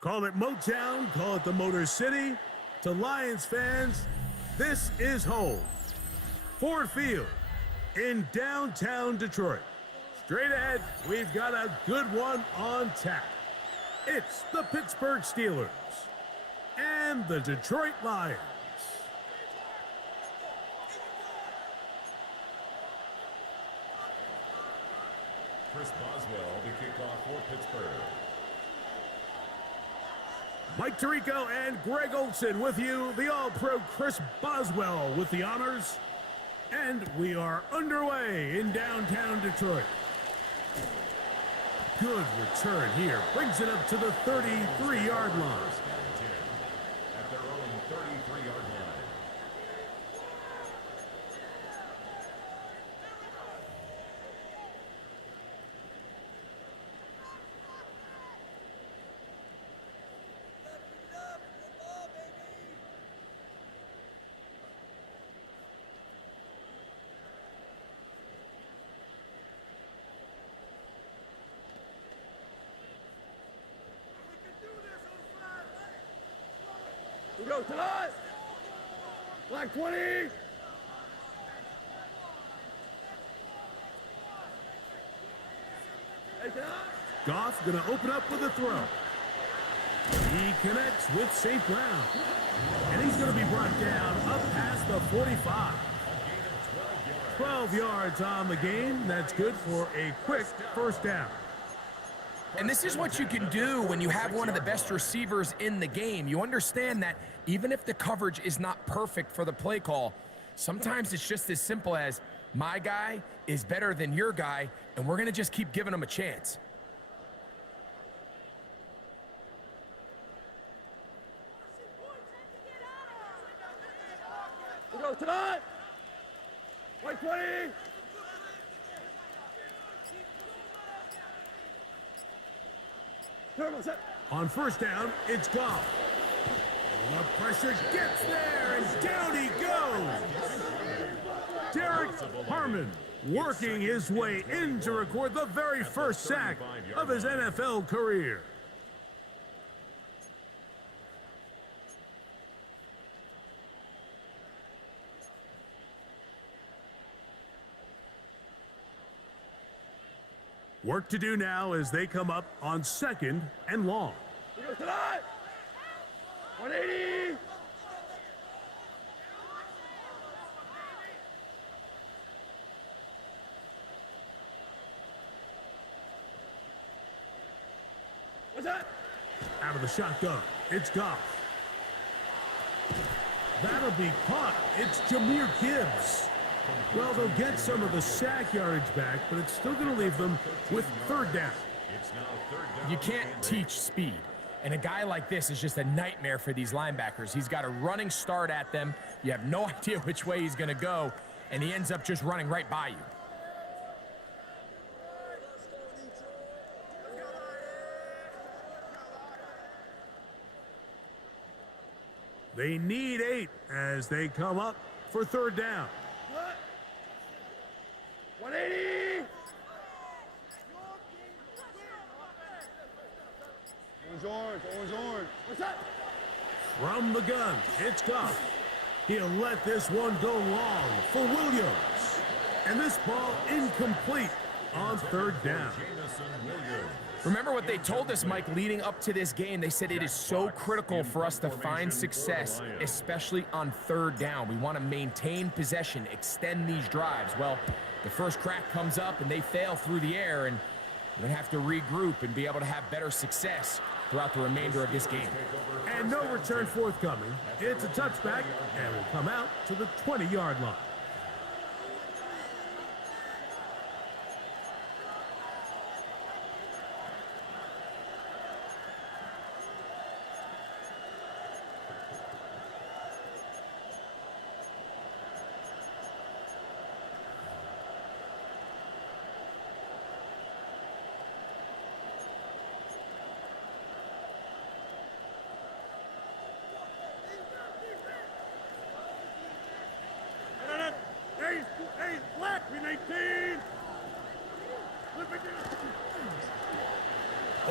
Call it Motown, call it the Motor City. To Lions fans, this is home. Ford Field in downtown Detroit. Straight ahead, we've got a good one on tap. It's the Pittsburgh Steelers and the Detroit Lions. Chris Boswell will be kicked off for Pittsburgh. Mike Tirico and Greg Olson with you. The All-Pro Chris Boswell with the honors. And we are underway in downtown Detroit. Good return here. Brings it up to the 33-yard line. At their own 33-yard line. We go tonight. Black 20. Goff going to open up with a throw. He connects with St. Brown. And he's going to be brought down up past the 45. 12 yards on the game. That's good for a quick first down. And this is what you can do when you have one of the best receivers in the game. You understand that even if the coverage is not perfect for the play call, sometimes it's just as simple as my guy is better than your guy, and we're going to just keep giving him a chance. We go tonight. White 20. On first down, it's Goff. The pressure gets there, and down he goes. Derek Harmon working his way in to record the very first sack of his NFL career. Work to do now as they come up on second and long. We go tonight. 180. What's that? Out of the shotgun, it's Goff. That'll be caught. It's Jahmyr Gibbs. Well, they'll get some of the sack yardage back, but it's still going to leave them with third down. You can't teach speed. And a guy like this is just a nightmare for these linebackers. He's got a running start at them. You have no idea which way he's going to go, and he ends up just running right by you. They need 8 as they come up for third down. 180. Orange. What's that? From the gun, it's Goff. He'll let this one go long for Williams. And this ball incomplete on third down. Remember what they told us, Mike, leading up to this game. They said it is so critical for us to find success, especially on third down. We want to maintain possession, extend these drives. Well, the first crack comes up and they fail through the air, and we're going to have to regroup and be able to have better success throughout the remainder of this game. And no return forthcoming. It's a touchback and will come out to the 20-yard line.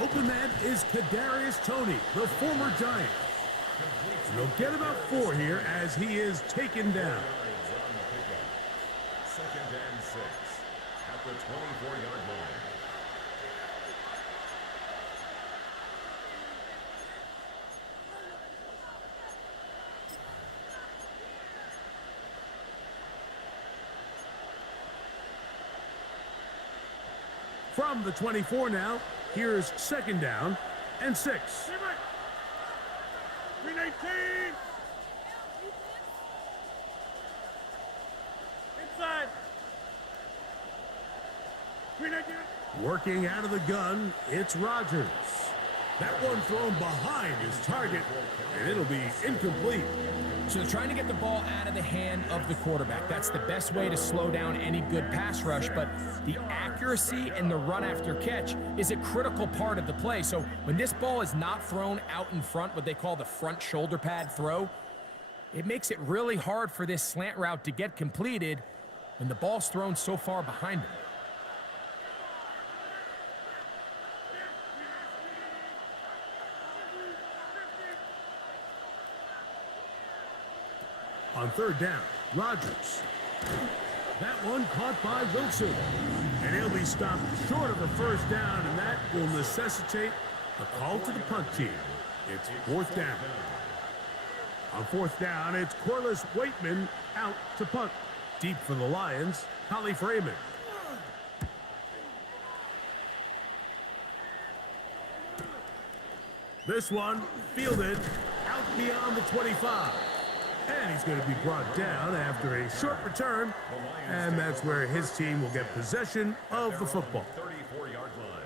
open man is Kadarius Toney, the former Giant. He'll get about 4 here as he is taken down. Second and 6 at the 24-yard line. From the 24 now, here's second down and 6. 319. Inside. 319. Working out of the gun, it's Rodgers. That one thrown behind his target, and it'll be incomplete. So they're trying to get the ball out of the hand of the quarterback. That's the best way to slow down any good pass rush, but the accuracy and the run after catch is a critical part of the play. So when this ball is not thrown out in front, what they call the front shoulder pad throw, it makes it really hard for this slant route to get completed when the ball's thrown so far behind him. On third down, Rodgers. That one caught by Wilson. And he'll be stopped short of the first down, and that will necessitate a call to the punt team. It's fourth down. On fourth down, it's Corliss Waitman out to punt. Deep for the Lions, Holly Freeman. This one fielded out beyond the 25. And he's going to be brought down after a short return. And that's where his team will get possession of the football. 34-yard line.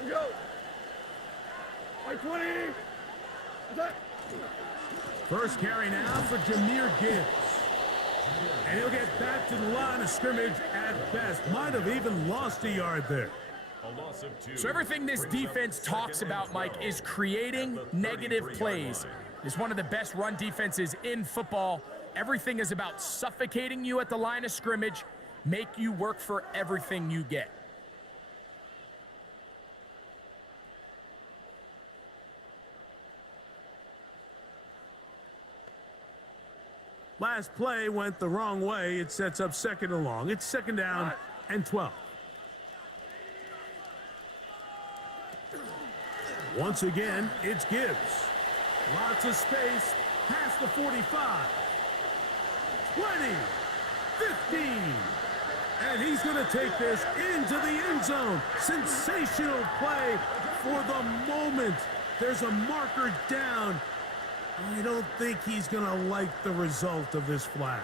Here we go. 20. Attack. First carry now for Jahmyr Gibbs. And he'll get back to the line of scrimmage at best. Might have even lost a yard there. A loss of 2. So everything this defense talks about, Mike, is creating negative plays. It's one of the best run defenses in football. Everything is about suffocating you at the line of scrimmage, make you work for everything you get. Last play went the wrong way. It sets up second and long. It's second down and 12. Once again, it's Gibbs. Lots of space past the 45. 20. 15. And he's going to take this into the end zone. Sensational play for the moment. There's a marker down. I don't think he's going to like the result of this flag.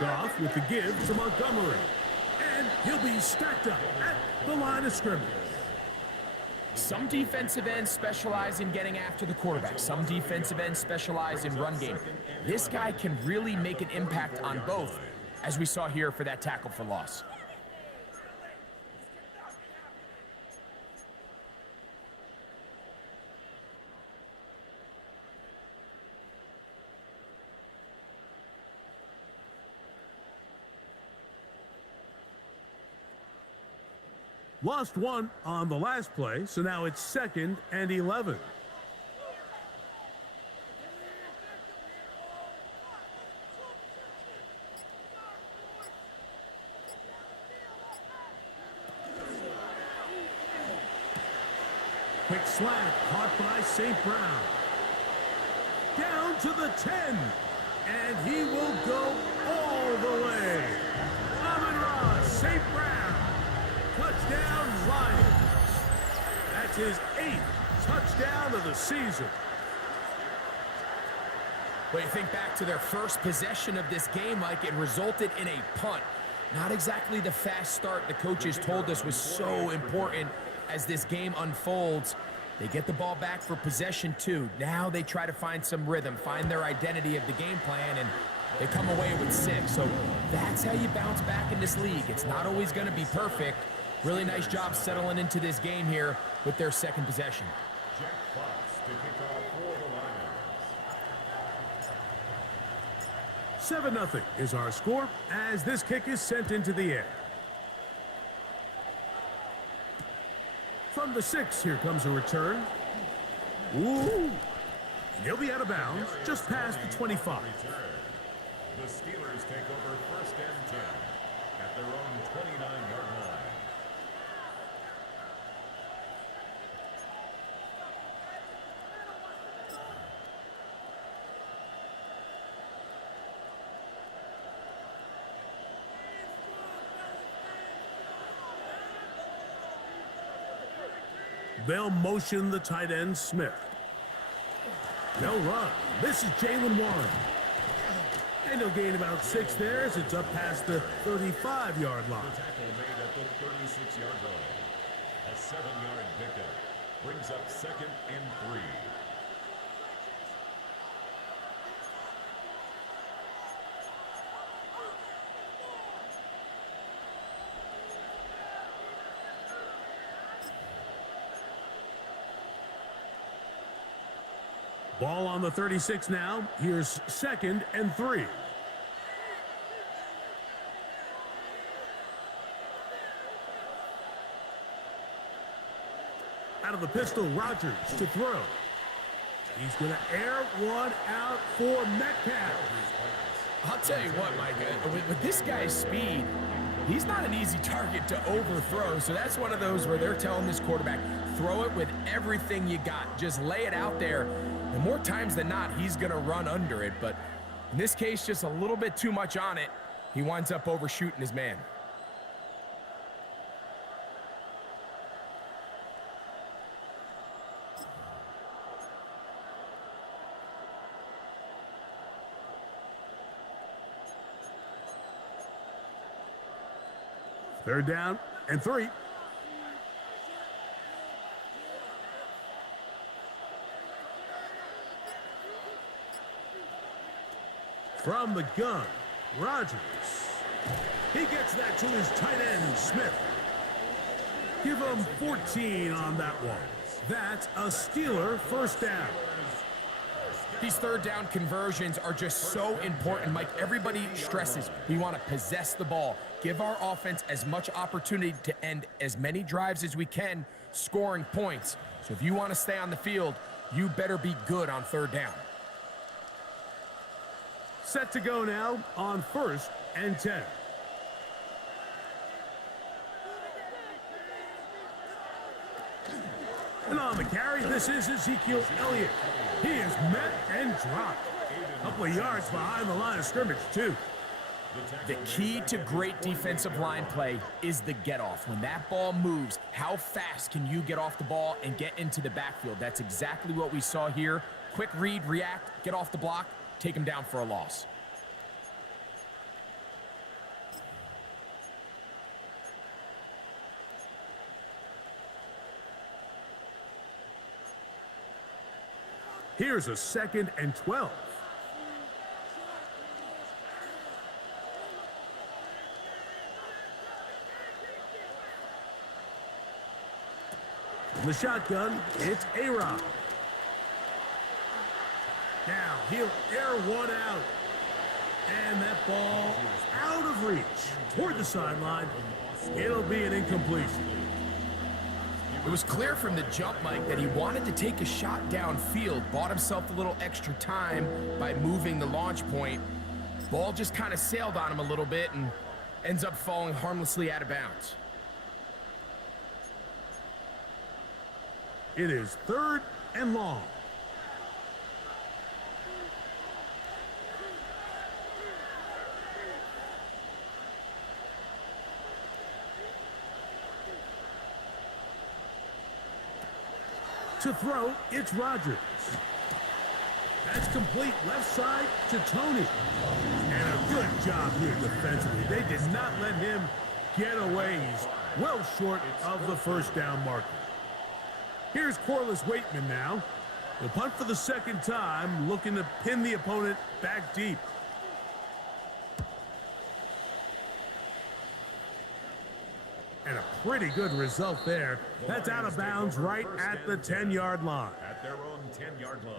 Goff with the give to Montgomery. And he'll be stacked up at the line of scrimmage. Some defensive ends specialize in getting after the quarterback. Some defensive ends specialize in run game. This guy can really make an impact on both, as we saw here for that tackle for loss. Lost one on the last play, so now it's second and 11. Quick slant caught by St. Brown. Down to the 10, and he will go all the way. Amon-Ra St. Brown. Touchdown. Touchdown, Lions. That's his 8th touchdown of the season. But you think back to their first possession of this game, like it resulted in a punt. Not exactly the fast start the coaches told us was so important as this game unfolds. They get the ball back for possession 2. Now they try to find some rhythm, find their identity of the game plan, and they come away with 6. So that's how you bounce back in this league. It's not always going to be perfect. Really nice job settling into this game here with their second possession. Jack Fox to kick off for the Lions. 7-0 is our score as this kick is sent into the air. From the 6, here comes a return. Ooh. He'll be out of bounds just past the 25. The Steelers take over 1st and 10 at their own 29-yard line. They'll motion the tight end, Smith. They'll run. This is Jalen Warren. And he'll gain about 6 there as it's up past the 35-yard line. The tackle made at the 36-yard line. A 7-yard pickup brings up 2nd and 3. Ball on the 36 now. Here's 2nd and 3. Out of the pistol, Rodgers to throw. He's going to air one out for Metcalf. I'll tell you what, Mike, with this guy's speed, he's not an easy target to overthrow. So that's one of those where they're telling this quarterback, throw it with everything you got. Just lay it out there. And more times than not, he's going to run under it. But in this case, just a little bit too much on it. He winds up overshooting his man. Third down and 3. From the gun, Rodgers. He gets that to his tight end, Smith. Give him 14 on that one. That's a Steeler first down. These third down conversions are just so important, Mike. Everybody stresses we want to possess the ball, give our offense as much opportunity to end as many drives as we can, scoring points. So if you want to stay on the field, you better be good on third down. Set to go now on 1st and 10. And on the carry, this is Ezekiel Elliott. He is met and dropped. A couple of yards behind the line of scrimmage, too. The key to great defensive line play is the get-off. When that ball moves, how fast can you get off the ball and get into the backfield? That's exactly what we saw here. Quick read, react, get off the block, take him down for a loss. Here's a 2nd and 12. From the shotgun, it's A-Rod. Now he'll air one out. And that ball out of reach toward the sideline. It'll be an incompletion. It was clear from the jump, Mike, that he wanted to take a shot downfield, bought himself a little extra time by moving the launch point. Ball just kind of sailed on him a little bit and ends up falling harmlessly out of bounds. It is 3rd and long. To throw, it's Rogers. That's complete left side to Tony. And a good job here defensively. They did not let him get away. He's well short of the first down marker. Here's Corliss Waitman now. The punt for the second time, looking to pin the opponent back deep. And a pretty good result there. That's out of bounds right at the 10-yard line. At their own 10-yard line.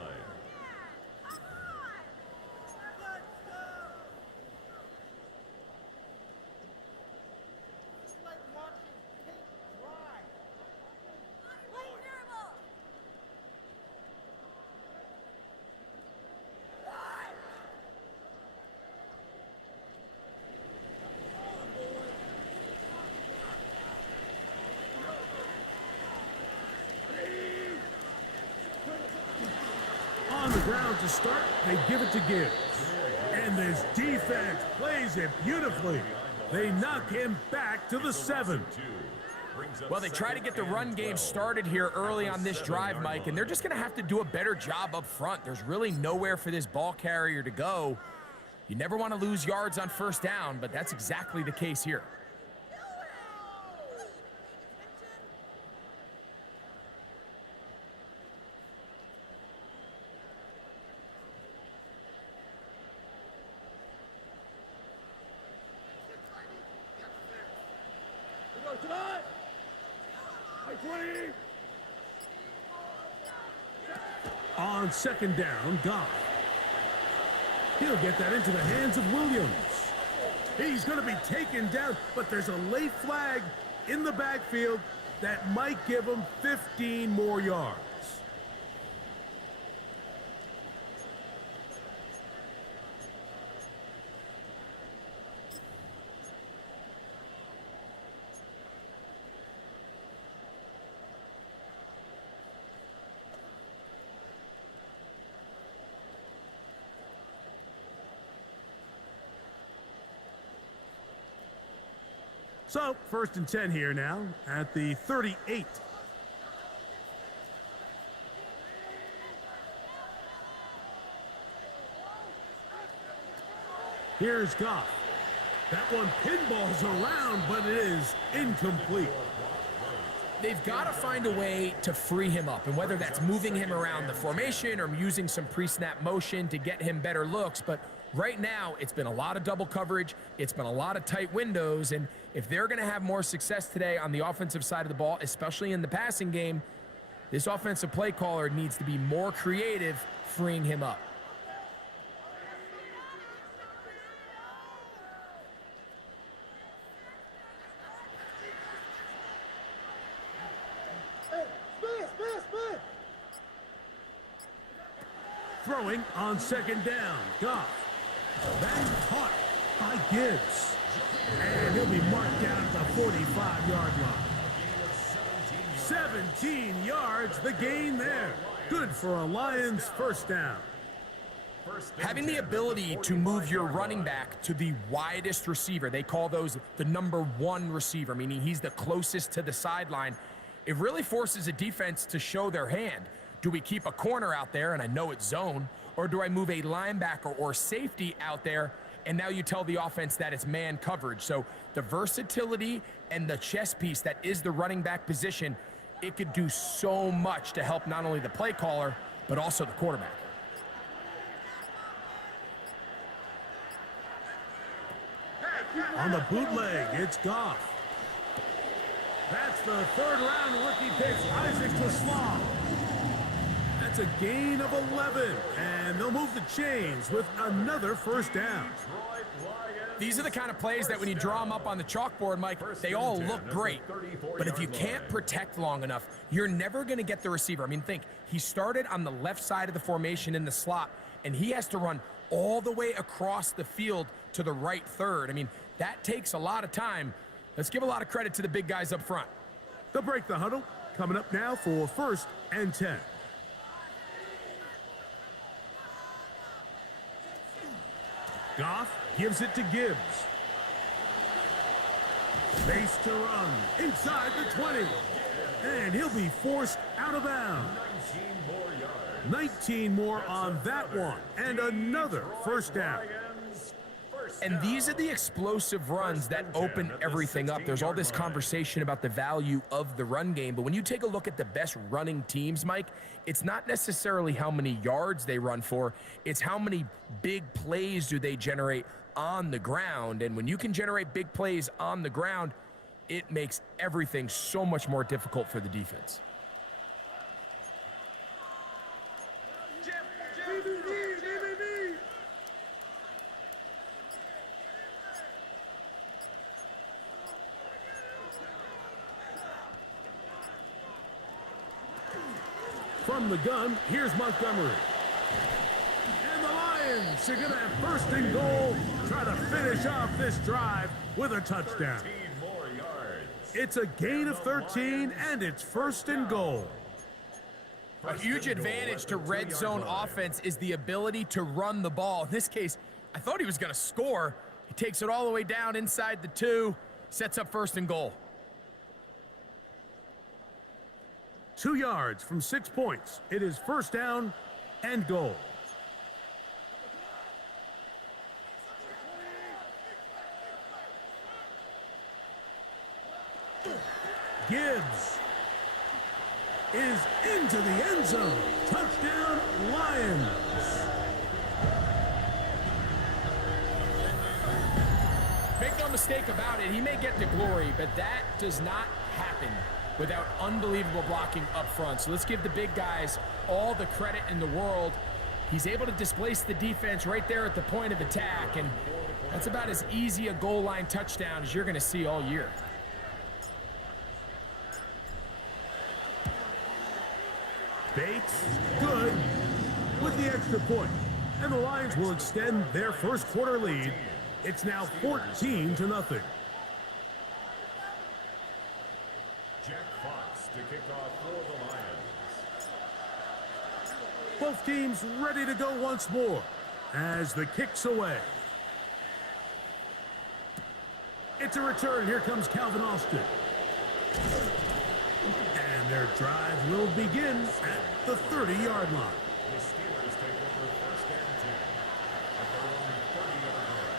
On the ground to start, they give it to Gibbs. And this defense plays it beautifully. They knock him back to the 7. Well, they try to get the run game started here early on this drive, Mike, and they're just going to have to do a better job up front. There's really nowhere for this ball carrier to go. You never want to lose yards on first down, but that's exactly the case here. On second down, Goff. He'll get that into the hands of Williams. He's going to be taken down, but there's a late flag in the backfield that might give him 15 more yards. So, 1st and 10 here now at the 38. Here's Goff. That one pinballs around, but it is incomplete. They've got to find a way to free him up, and whether that's moving him around the formation or using some pre-snap motion to get him better looks, but right now, it's been a lot of double coverage, it's been a lot of tight windows, and if they're going to have more success today on the offensive side of the ball, especially in the passing game, this offensive play caller needs to be more creative freeing him up. Throwing on second down, Goff. That caught by Gibbs. And he'll be marked down at the 45-yard line. 17 yards, the gain there. Good for a Lions first down. Having the ability to move your running back to the widest receiver, they call those the number 1 receiver, meaning he's the closest to the sideline, it really forces a defense to show their hand. Do we keep a corner out there, and I know it's zone, or do I move a linebacker or safety out there, and now you tell the offense that it's man coverage? So the versatility and the chess piece that is the running back position, it could do so much to help not only the play caller, but also the quarterback. On the bootleg, it's Goff. That's the 3rd-round rookie pick, Isaac Laslaw. That's a gain of 11, and they'll move the chains with another first down. These are the kind of plays that when you draw them up on the chalkboard, Mike, they all look great. But if you can't protect long enough, you're never going to get the receiver. I mean, think, he started on the left side of the formation in the slot, and he has to run all the way across the field to the right third. I mean, that takes a lot of time. Let's give a lot of credit to the big guys up front. They'll break the huddle. Coming up now for 1st and 10. Goff gives it to Gibbs. Base to run inside the 20. And he'll be forced out of bounds. 19 more yards. 19 more on that one. And another first down. And these are the explosive runs that open everything up. There's all this conversation about the value of the run game, but when you take a look at the best running teams, Mike, it's not necessarily how many yards they run for, it's how many big plays do they generate on the ground. And when you can generate big plays on the ground, it makes everything so much more difficult for the defense. From the gun, here's Montgomery. And the Lions are going to have first and goal, try to finish off this drive with a touchdown. 13 more yards. It's a gain of 13, and it's first and goal. A huge advantage to red zone offense is the ability to run the ball. In this case, I thought he was going to score. He takes it all the way down inside the 2, sets up first and goal. 2 yards from 6 points. It is first down and goal. Gibbs is into the end zone. Touchdown, Lions. Make no mistake about it, he may get the glory, but that does not happen without unbelievable blocking up front. So let's give the big guys all the credit in the world. He's able to displace the defense right there at the point of attack, and that's about as easy a goal line touchdown as you're going to see all year. Bates, good, with the extra point. And the Lions will extend their first quarter lead. It's now 14-0. Jack Fox to kick off for the Lions. Both teams ready to go once more as the kick's away. It's a return. Here comes Calvin Austin. And their drive will begin at the 30-yard line. The Steelers take over first and 10 at their own 30-yard line.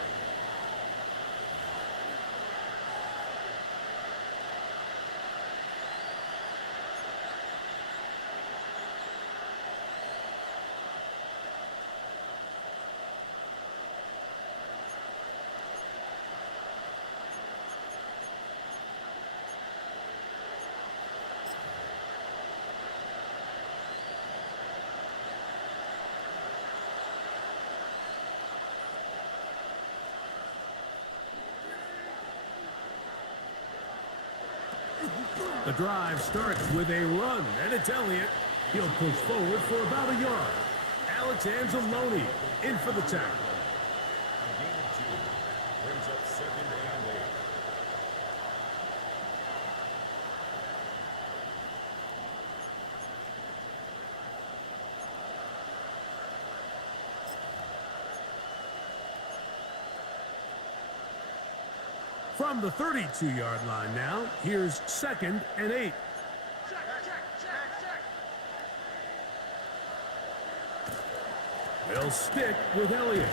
The drive starts with a run, and it's Elliott. He'll push forward for about a yard. Alex Anzalone in for the tackle. A gain of 2 brings up 2nd and 8. From the 32-yard line now, here's 2nd and 8. They'll stick with Elliott.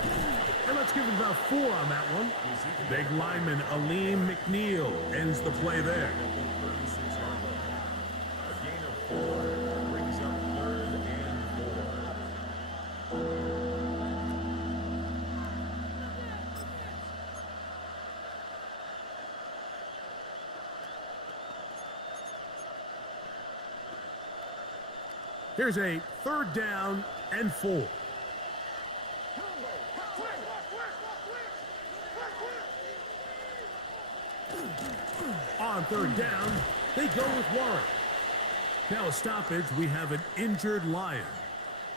And let's give it about 4 on that one. Big lineman Aleem McNeil ends the play there. 36-yard line. A gain of 4 brings up 3rd and 4. Here's a 3rd down and 4. On 3rd down, they go with Warren. Now a stoppage, we have an injured Lion.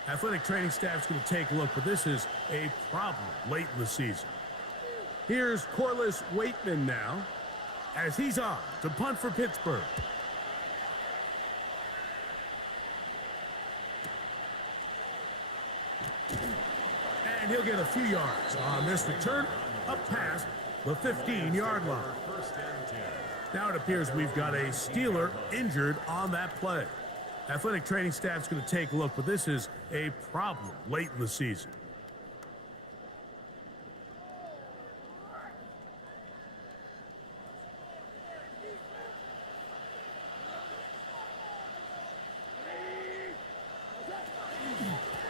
Athletic training staff's going to take a look, but this is a problem late in the season. Here's Corliss Waitman now, as he's on to punt for Pittsburgh. And he'll get a few yards on this return, a pass the 15-yard line. First and 10. Now it appears we've got a Steeler injured on that play. Athletic training staff's going to take a look, but this is a problem late in the season.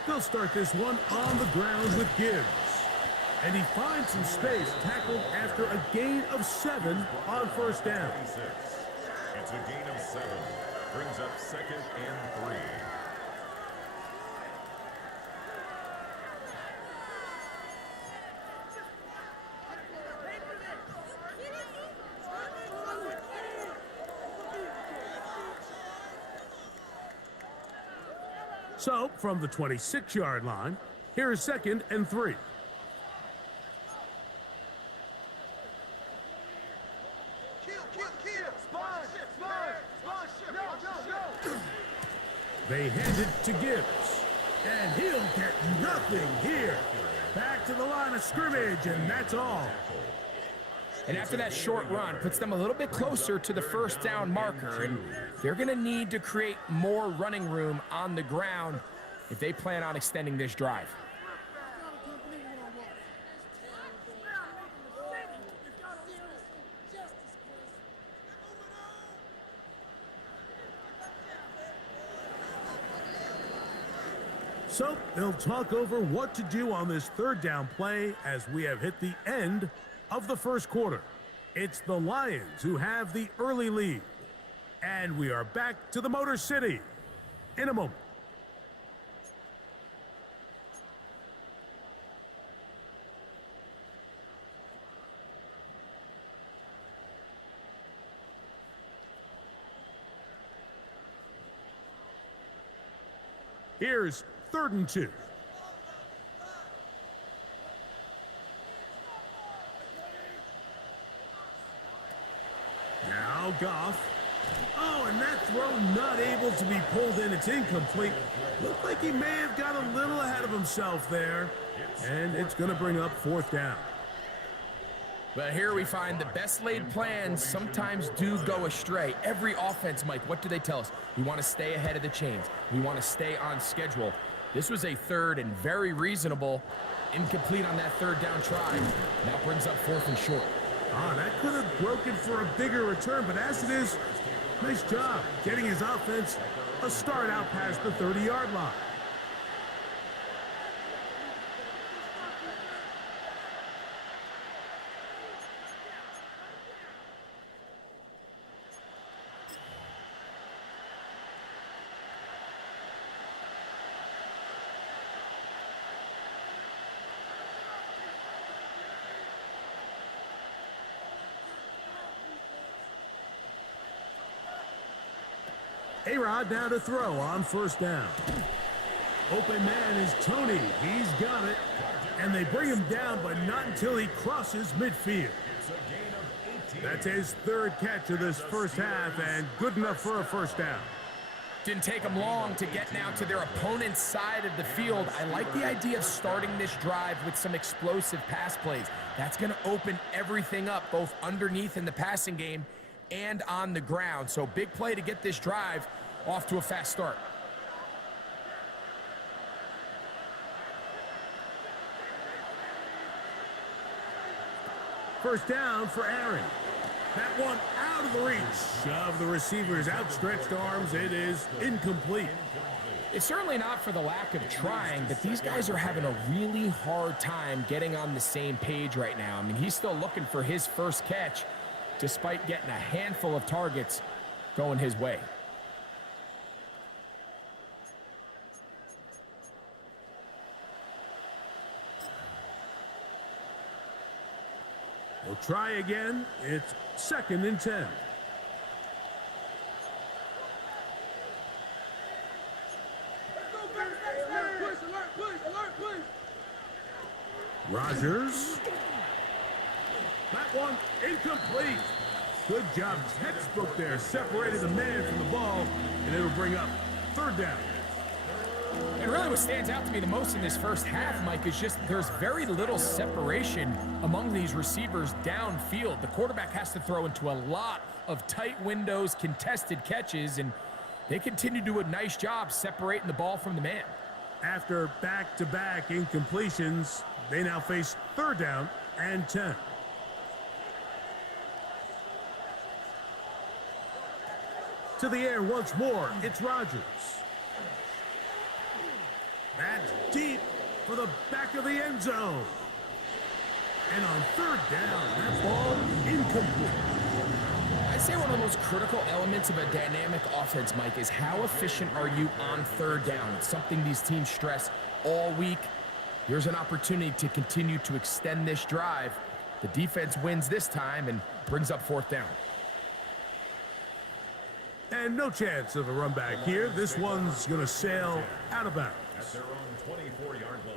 They'll start this one on the ground with Gibbs. And he finds some space, tackled after a gain of 7 on first down. It's a gain of 7. Brings up second and 3. So, from the 26-yard line, here is second and 3. They hand it to Gibbs, and he'll get nothing here. Back to the line of scrimmage, and that's all. And after that short run, puts them a little bit closer to the first down marker, and they're going to need to create more running room on the ground if they plan on extending this drive. So they'll talk over what to do on this third down play as we have hit the end of the first quarter. It's the Lions who have the early lead. And we are back to the Motor City in a moment. Here's 3rd and 2. Now Goff. Oh, and that throw not able to be pulled in. It's incomplete. Looked like he may have got a little ahead of himself there. And it's going to bring up 4th down. But here we find the best laid plans sometimes do go astray. Every offense, Mike, what do they tell us? We want to stay ahead of the chains. We want to stay on schedule. This was a 3rd and very reasonable. Incomplete on that 3rd down try. Now brings up 4th and short. Ah, that could have broken for a bigger return, but as it is, nice job getting his offense a start out past the 30-yard line. A-Rod now to throw on 1st down. Open man is Tony. He's got it. And they bring him down, but not until he crosses midfield. That's his 3rd catch of this first half, and good enough for a 1st down. Didn't take them long to get now to their opponent's side of the field. I like the idea of starting this drive with some explosive pass plays. That's going to open everything up, both underneath in the passing game and on the ground. So big play to get this drive off to a fast start. First down for Aaron. That one out of the reach of the receiver's outstretched arms. It is incomplete. It's certainly not for the lack of trying, but these guys are having a really hard time getting on the same page right now. I mean, he's still looking for his first catch, despite getting a handful of targets going his way. We'll try again. It's 2nd and 10. Rodgers. That one incomplete. Good job, textbook there. Separated the man from the ball, and it'll bring up 3rd down. And really what stands out to me the most in this first half, Mike, is just there's very little separation among these receivers downfield. The quarterback has to throw into a lot of tight windows, contested catches, and they continue to do a nice job separating the ball from the man. After back-to-back incompletions, they now face 3rd down and 10. To the air once more, it's Rodgers. That's deep for the back of the end zone. And on 3rd down, that ball incomplete. I'd say one of the most critical elements of a dynamic offense, Mike, is how efficient are you on 3rd down? It's something these teams stress all week. Here's an opportunity to continue to extend this drive. The defense wins this time and brings up 4th down. And no chance of a run back here. This one's going to sail out of bounds. At their own 24-yard line.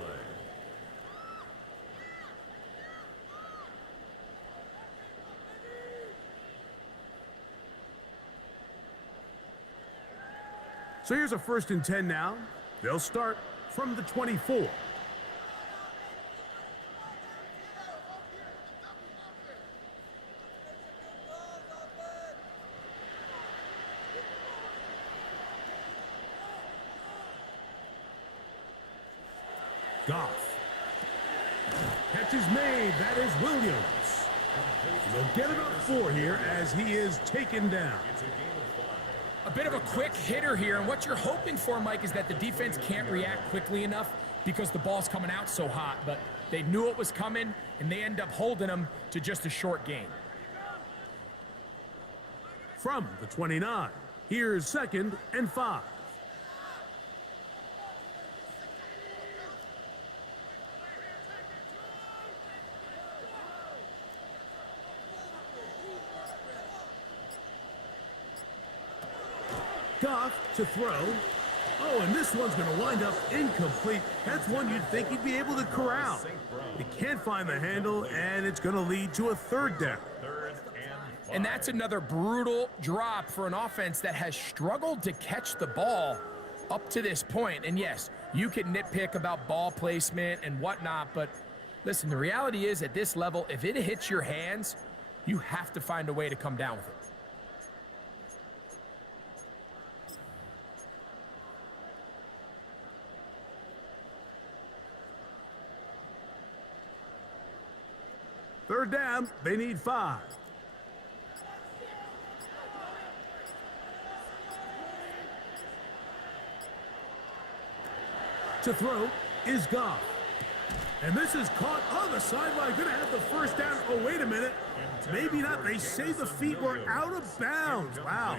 So here's a 1st and 10 now. They'll start from the 24. Goff. Catch is made. That is Williams. They'll get about 4 here as he is taken down. A bit of a quick hitter here, and what you're hoping for, Mike, is that the defense can't react quickly enough because the ball's coming out so hot, but they knew it was coming, and they end up holding them to just a short gain. From the 29, here's 2nd and 5. Goff to throw. Oh, and this one's going to wind up incomplete. That's one you'd think he'd be able to corral. He can't find the handle, and it's going to lead to a 3rd down. And that's another brutal drop for an offense that has struggled to catch the ball up to this point. And yes, you can nitpick about ball placement and whatnot, but listen, the reality is at this level, if it hits your hands, you have to find a way to come down with it. Third down, they need 5. To throw is Goff. And this is caught on the sideline. Going to have the 1st down. Oh, wait a minute. Maybe not. They say the feet were out of bounds. Wow.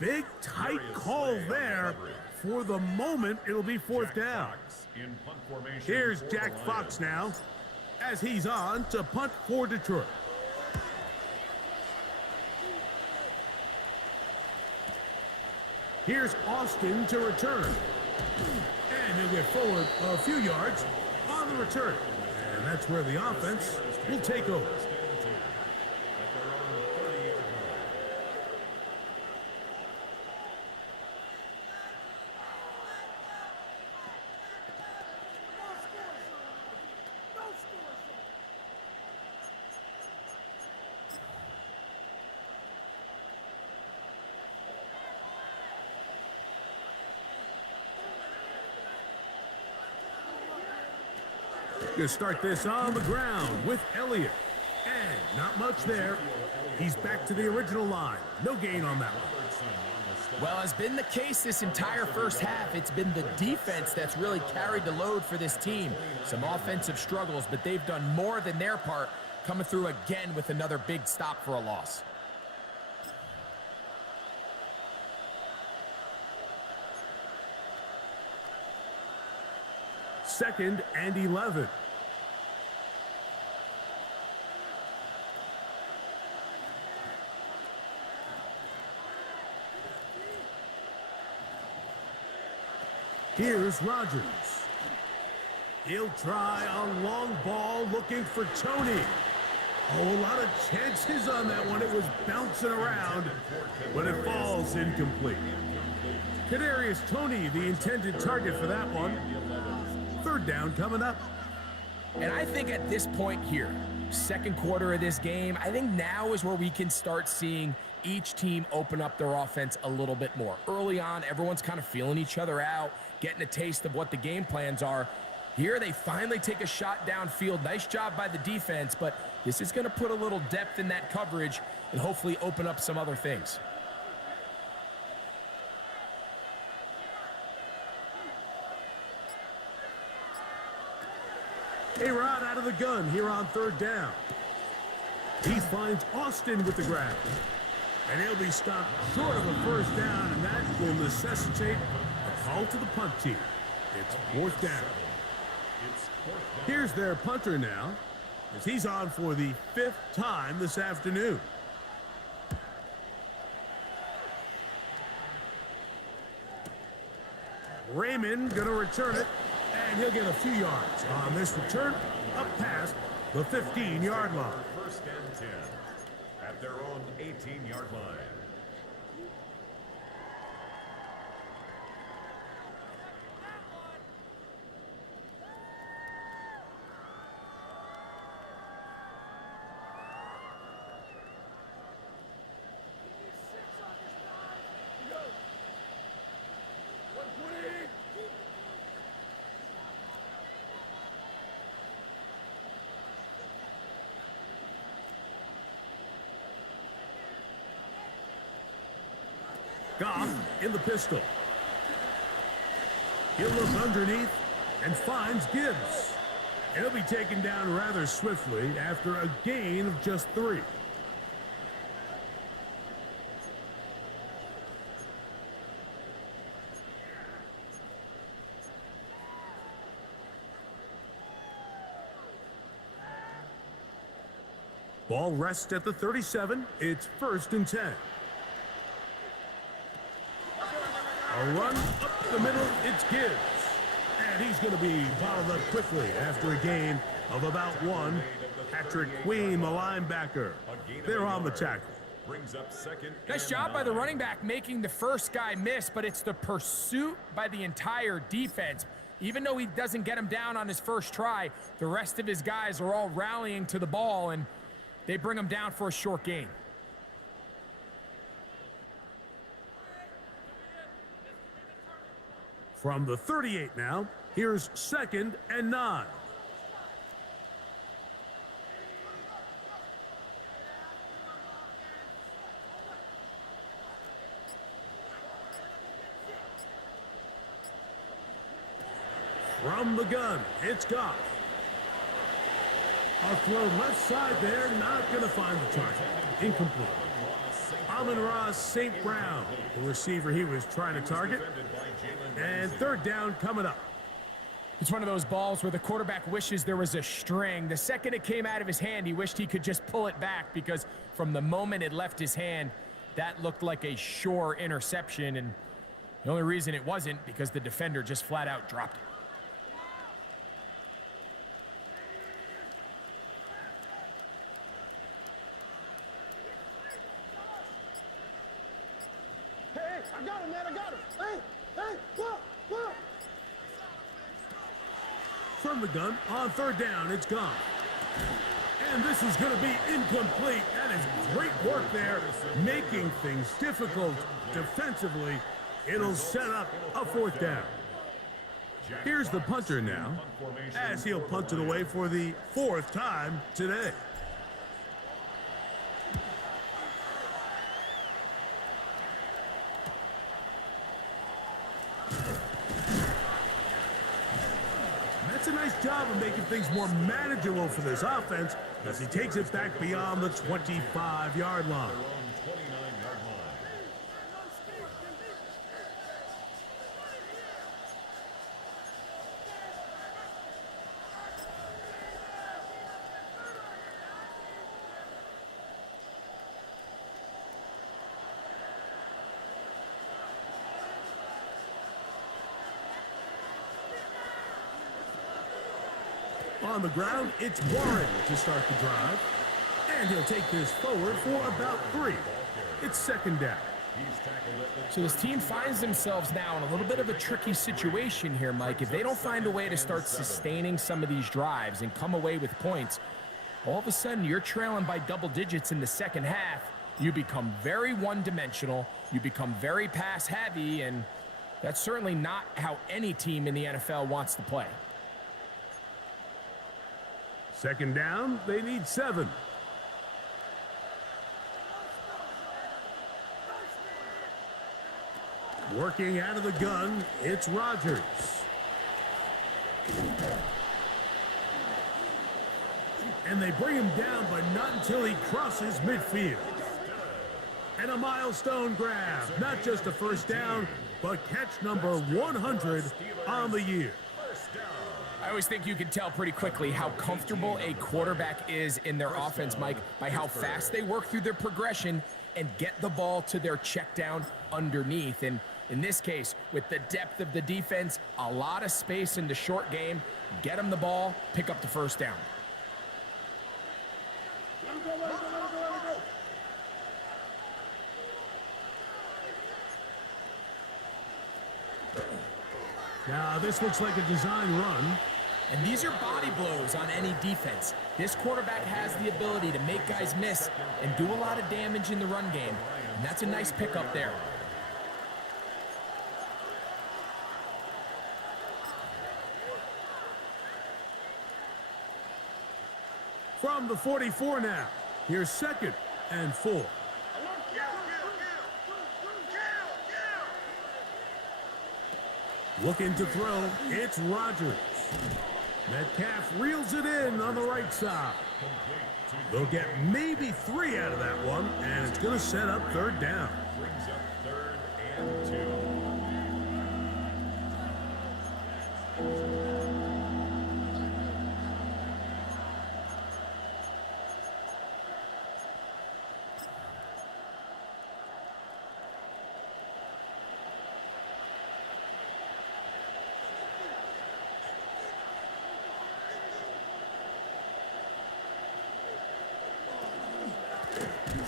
Big, tight call there. For the moment, it'll be 4th down. Here's Jack Fox now, as he's on to punt for Detroit. Here's Austin to return. And he'll get forward a few yards on the return. And that's where the offense will take over. Going to start this on the ground with Elliott. And not much there. He's back to the original line. No gain on that one. Well, as been the case this entire first half, it's been the defense that's really carried the load for this team. Some offensive struggles, but they've done more than their part, coming through again with another big stop for a loss. Second and 11. Here's Rodgers. He'll try a long ball looking for Tony. Oh, a lot of chances on that one. It was bouncing around, but it falls incomplete. Kadarius Toney, the intended target for that one. Third down coming up. And I think at this point here, second quarter of this game, I think now is where we can start seeing each team open up their offense a little bit more. Early on, everyone's kind of feeling each other out, getting a taste of what the game plans are. Here, they finally take a shot downfield. Nice job by the defense, but this is going to put a little depth in that coverage and hopefully open up some other things. A-Rod out of the gun here on third down. He finds Austin with the grab. And he'll be stopped short of a first down, and that will necessitate a call to the punt team. It's fourth down. Here's their punter now, as he's on for the fifth time this afternoon. Raymond going to return it, and he'll get a few yards on this return up past the 15-yard line. First and 10 at their own 18-yard line. Goff in the pistol. He'll look underneath and finds Gibbs. And he'll be taken down rather swiftly after a gain of just 3. Ball rests at the 37. It's first and 10. A run up the middle, it's Gibbs. And he's going to be bottled up quickly after a gain of about 1. Patrick Queen, the linebacker. They're on the tackle. Brings up second. Nice job by the running back making the first guy miss, but it's the pursuit by the entire defense. Even though he doesn't get him down on his first try, the rest of his guys are all rallying to the ball, and they bring him down for a short gain. From the 38 now, here's second and 9. From the gun, it's Goff. A throw left side there, not going to find the target. Incomplete. Amon-Ra St. Brown, the receiver he was trying to target. And third down coming up. It's one of those balls where the quarterback wishes there was a string. The second it came out of his hand, he wished he could just pull it back, because from the moment it left his hand, that looked like a sure interception. And the only reason it wasn't because the defender just flat out dropped it. I got him, man. I got him. Hey, whoa. From the gun, on third down, it's gone. And this is going to be incomplete. That is great work there, making things difficult defensively. It'll set up a fourth down. Here's the punter now, as he'll punt it away for the 4th time today. That's a nice job of making things more manageable for this offense as he takes it back beyond the 25-yard line. On the ground, it's Warren to start the drive. And he'll take this forward for about 3. It's second down. So this team finds themselves now in a little bit of a tricky situation here, Mike. If they don't find a way to start sustaining some of these drives and come away with points, all of a sudden you're trailing by double digits in the second half. You become very one-dimensional, you become very pass-heavy, and that's certainly not how any team in the NFL wants to play. Second down, they need 7. Working out of the gun, it's Rodgers. And they bring him down, but not until he crosses midfield. And a milestone grab, not just a first down, but catch number 100 on the year. I always think you can tell pretty quickly how comfortable a quarterback is in their offense, Mike, by how fast they work through their progression and get the ball to their check down underneath. And in this case, with the depth of the defense, a lot of space in the short game, get them the ball, pick up the first down. Now, this looks like a design run. And these are body blows on any defense. This quarterback has the ability to make guys miss and do a lot of damage in the run game. And that's a nice pickup there. From the 44 now. Here's second and 4. Looking to throw, it's Rodgers. Metcalf reels it in on the right side. They'll get maybe 3 out of that one, and it's going to set up third down. Brings up 3rd and 2.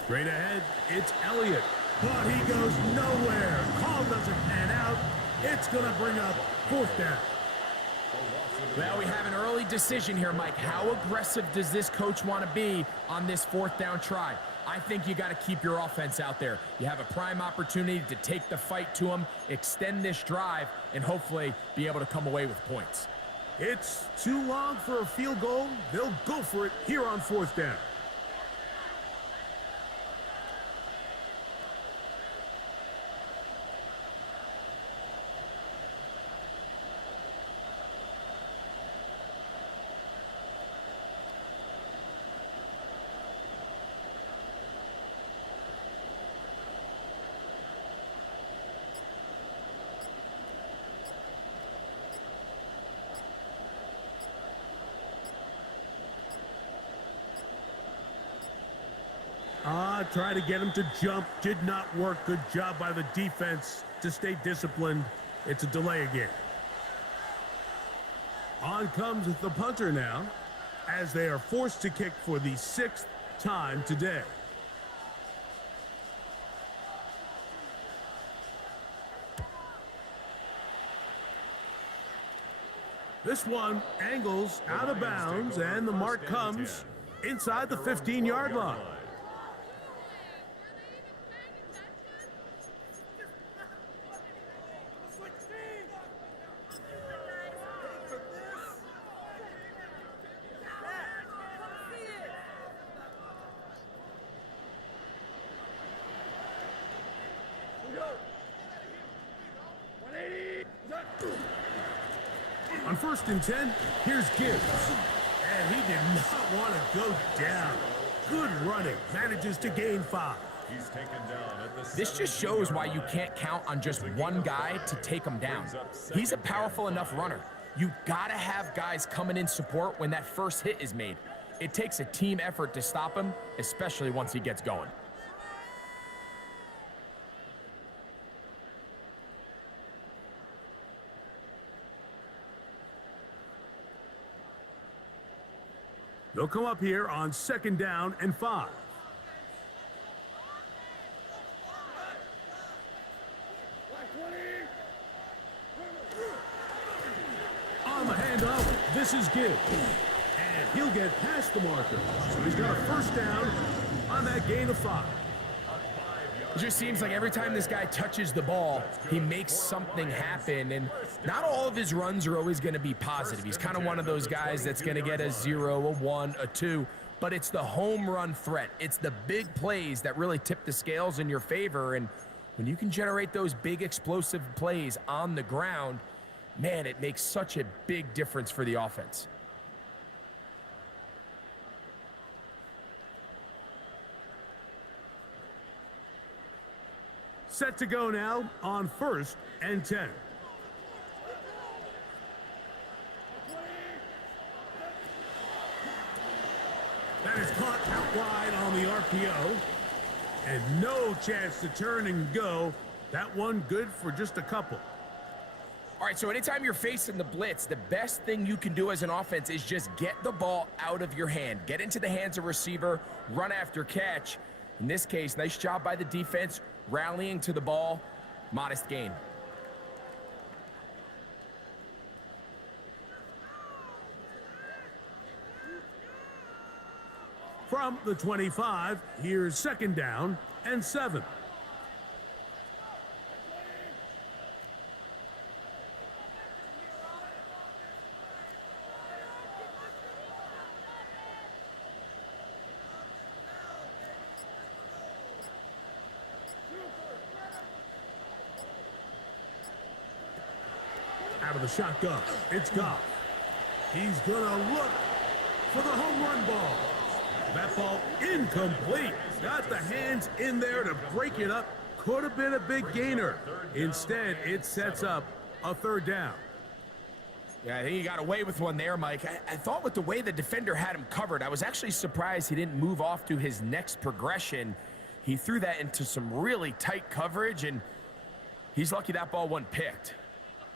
Straight ahead, it's Elliott. But he goes nowhere. Call doesn't pan out. It's going to bring up 4th down. Well, we have an early decision here, Mike. How aggressive does this coach want to be on this 4th down try? I think you got to keep your offense out there. You have a prime opportunity to take the fight to them, extend this drive, and hopefully be able to come away with points. It's too long for a field goal. They'll go for it here on 4th down. Try to get him to jump. Did not work. Good job by the defense to stay disciplined. It's a delay again. On comes the punter now, as they are forced to kick for the 6th time today. This one angles out of bounds, and the mark comes inside the 15-yard line. On 1st and 10, here's Gibbs. And he did not want to go down. Good running. Manages to gain 5. He's taken down at the This just shows why you can't count on just one guy to take him down. He's a powerful enough runner. You gotta have guys coming in support when that first hit is made. It takes a team effort to stop him, especially once he gets going. They'll come up here on 2nd down and 5. On the handoff, this is Gibbs. And he'll get past the marker. So he's got a 1st down on that gain of 5. It just seems like every time this guy touches the ball, he makes something happen, and not all of his runs are always going to be positive. He's kind of one of those guys that's going to get a 0, a 1, a 2, but it's the home run threat. It's the big plays that really tip the scales in your favor, and when you can generate those big explosive plays on the ground, man, it makes such a big difference for the offense. Set to go now on 1st and 10. That is caught out wide on the RPO. And no chance to turn and go. That one good for just a couple. All right, so anytime you're facing the blitz, the best thing you can do as an offense is just get the ball out of your hand. Get into the hands of receiver, run after catch. In this case, nice job by the defense, rallying to the ball, modest gain. From the 25, here's 2nd down and 7. Out of the shotgun, it's Goff. He's gonna look for the home run ball. That ball incomplete. Got the hands in there to break it up. Could have been a big gainer. Instead, it sets up a 3rd down. Yeah, I think he got away with one there, Mike. I thought with the way the defender had him covered, I was actually surprised he didn't move off to his next progression. He threw that into some really tight coverage, and he's lucky that ball wasn't picked.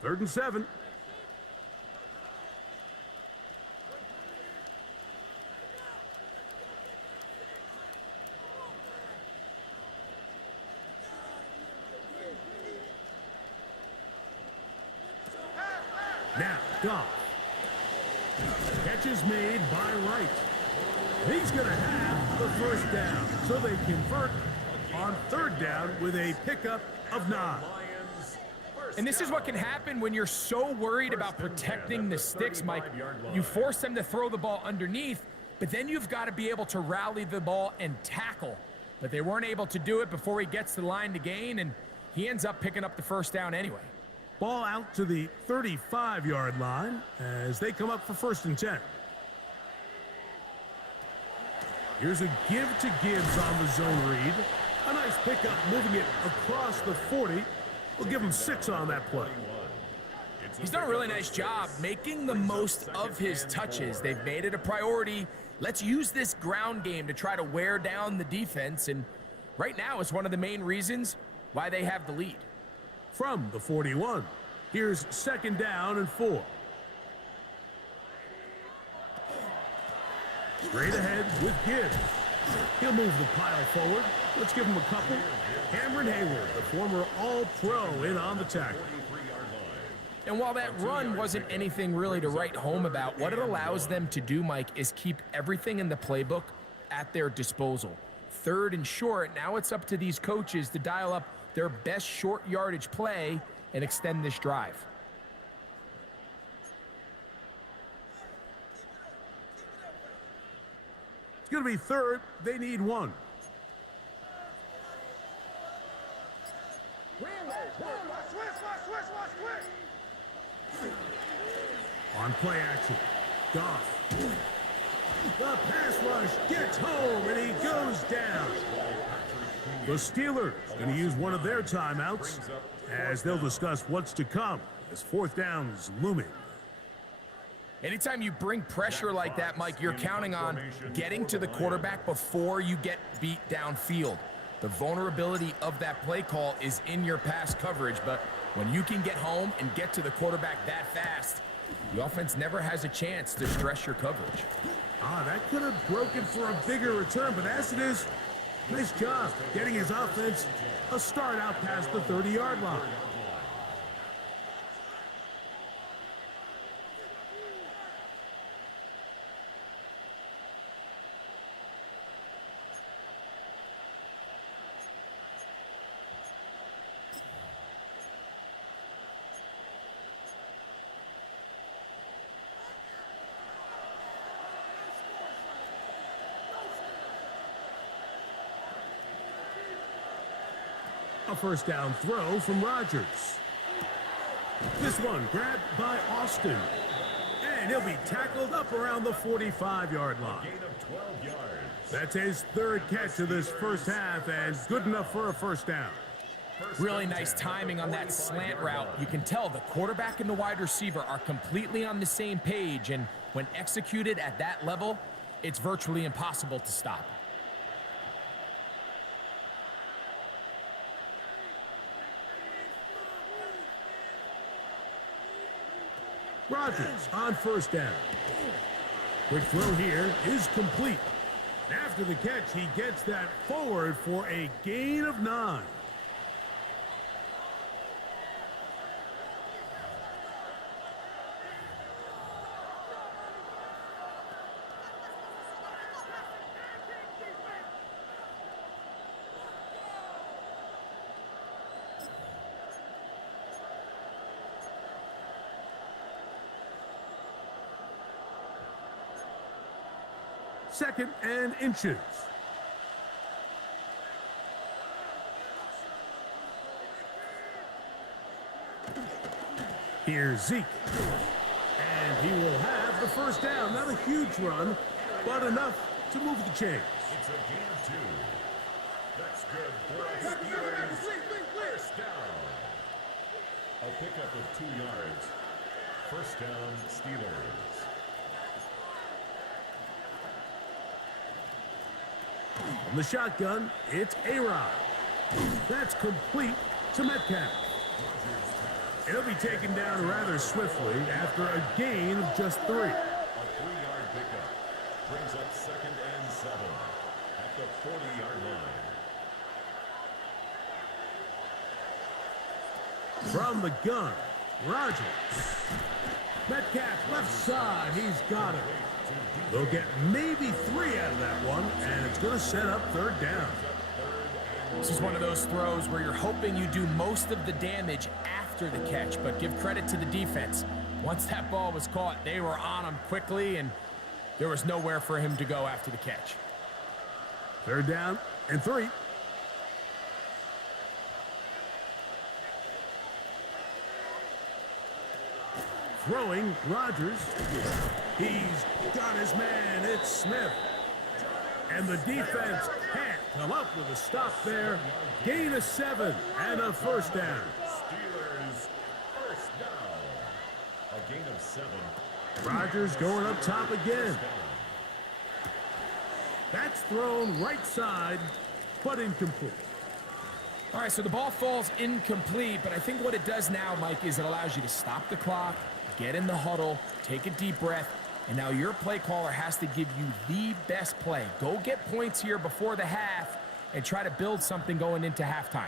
3rd and 7. Now, Goff. Catch is made by Wright. He's going to have the 1st down, so they convert on 3rd down with a pickup of 9. And this is what can happen when you're so worried about protecting the sticks, Mike. You force them to throw the ball underneath, but then you've got to be able to rally the ball and tackle. But they weren't able to do it before he gets to the line to gain, and he ends up picking up the 1st down anyway. Ball out to the 35-yard line as they come up for 1st and 10. Here's a give to Gibbs on the zone read. A nice pickup moving it across the 40. We'll give him 6 on that play. He's done a really nice job making the most of his touches. They've made it a priority. Let's use this ground game to try to wear down the defense, and right now it's one of the main reasons why they have the lead. From the 41, here's 2nd down and 4. Straight ahead with Gibbs. He'll move the pile forward. Let's give him a couple. Cameron Hayward, the former All-Pro, in on the tackle. And while that run wasn't anything really to write home about, what it allows them to do, Mike, is keep everything in the playbook at their disposal. 3rd and short, now it's up to these coaches to dial up their best short yardage play and extend this drive. It's going to be 3rd. They need 1. On play action, Goff. The pass rush gets home, and he goes down. The Steelers going to use one of their timeouts as they'll discuss what's to come as 4th down's looming. Anytime you bring pressure like that, Mike, you're counting on getting to the quarterback before you get beat downfield. The vulnerability of that play call is in your pass coverage, but when you can get home and get to the quarterback that fast, the offense never has a chance to stress your coverage. Ah, that could have broken for a bigger return, but as it is, nice job getting his offense a start out past the 30-yard line. A first down throw from Rodgers. This one grabbed by Austin. And he'll be tackled up around the 45-yard line. Gain of 12 yards. That's his third catch of this first half and good enough for a first down. Really nice timing on that slant route. You can tell the quarterback and the wide receiver are completely on the same page, and when executed at that level, it's virtually impossible to stop. Rodgers on first down. Quick throw here is complete. After the catch, he gets that forward for a gain of 9. Second and inches. Here's Zeke. And he will have the first down. Not a huge run, but enough to move the chains. It's a gain of 2. That's good for the Steelers. First down. A pickup of 2 yards. First down, Steelers. From the shotgun, it's A-Rod. That's complete to Metcalf. He'll be taken down rather swiftly after a gain of just 3. A 3-yard pickup brings up 2nd and 7 at the 40-yard line. From the gun, Rodgers. Metcalf left side, he's got it. They'll get maybe 3 out of that one, and it's going to set up third down. This is one of those throws where you're hoping you do most of the damage after the catch, but give credit to the defense. Once that ball was caught, they were on him quickly, and there was nowhere for him to go after the catch. Third down and 3. Throwing, Rodgers. He's got his man. It's Smith. And the defense can't come up with a stop there. Gain of 7 and a first down. Steelers first down. A gain of 7. Rodgers going up top again. That's thrown right side, but incomplete. All right, so the ball falls incomplete, but I think what it does now, Mike, is it allows you to stop the clock, get in the huddle, take a deep breath, and now your play caller has to give you the best play. Go get points here before the half and try to build something going into halftime.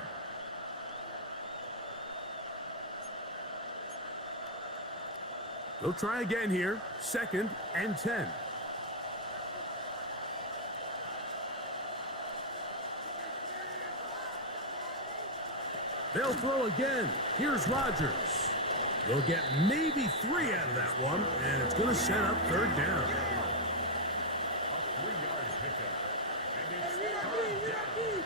They'll try again here. 2nd and 10. They'll throw again. Here's Rodgers. They'll get maybe 3 out of that one, and it's going to set up third down. A 3-yard pickup. And it's third down.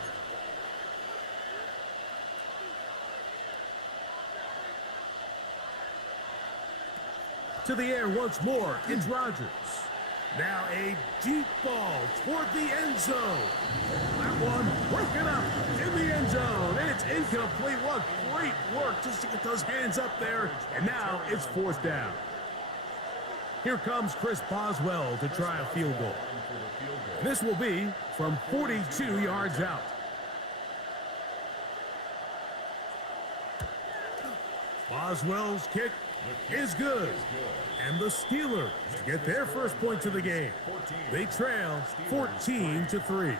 To the air once more, it's Rodgers. Now a deep ball toward the end zone. That one broken up in the end zone. It's incomplete. What great work just to get those hands up there. And now it's fourth down. Here comes Chris Boswell to try a field goal. This will be from 42 yards out. Boswell's kick is good. And the Steelers get their first points of the game. They trail 14-3.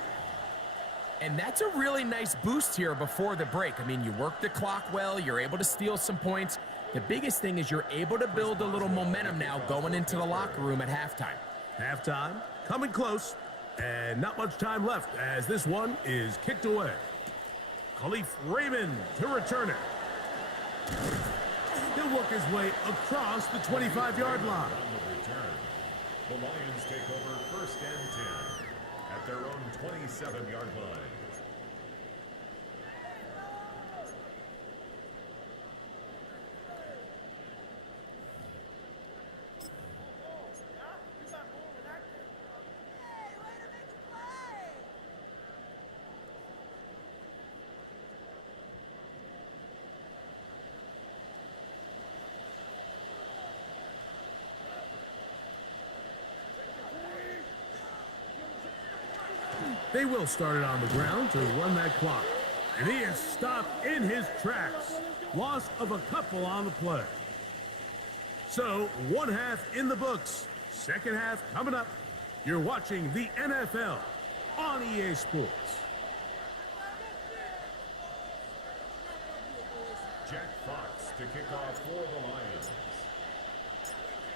And that's a really nice boost here before the break. I mean, you work the clock well, you're able to steal some points. The biggest thing is you're able to build a little momentum now going into the locker room at halftime. Halftime, coming close, and not much time left as this one is kicked away. Khalif Raymond to return it. He'll work his way across the 25-yard line. The Lions take over 1st and 10 at their own 27-yard line. They will start it on the ground to run that clock. And he is stopped in his tracks. Loss of a couple on the play. So, one half in the books. Second half coming up. You're watching the NFL on EA Sports. Jack Fox to kick off for the Lions.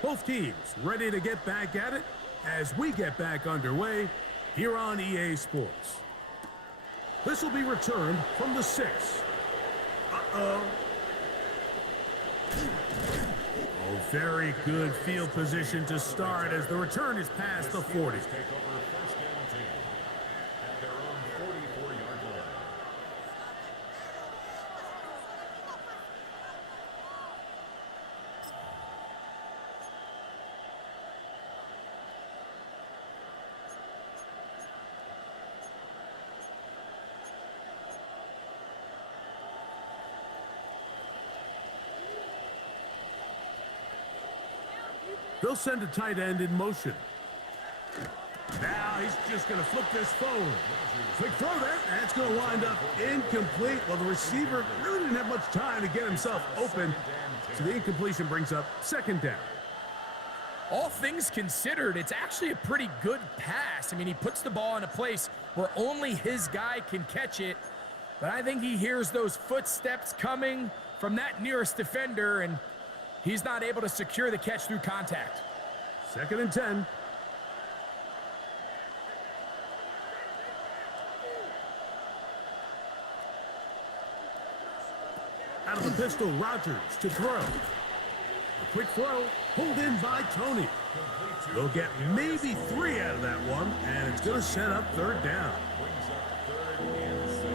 Both teams ready to get back at it as we get back underway here on EA Sports. This will be returned from the 6. Oh, very good field position to start as the return is past the 40. Take over 1st and 10 at their own 44-yard line. They'll send a tight end in motion. Now he's just going to flip this forward. Quick throw there. That's going to wind up incomplete. Well, the receiver really didn't have much time to get himself open. So the incompletion brings up 2nd down. All things considered, it's actually a pretty good pass. I mean, he puts the ball in a place where only his guy can catch it. But I think he hears those footsteps coming from that nearest defender, and he's not able to secure the catch through contact. 2nd and 10. Out of the pistol, Rodgers to throw. A quick throw, pulled in by Tony. They'll get maybe 3 out of that one, and it's going to set up 3rd down. Brings up 3rd and 6.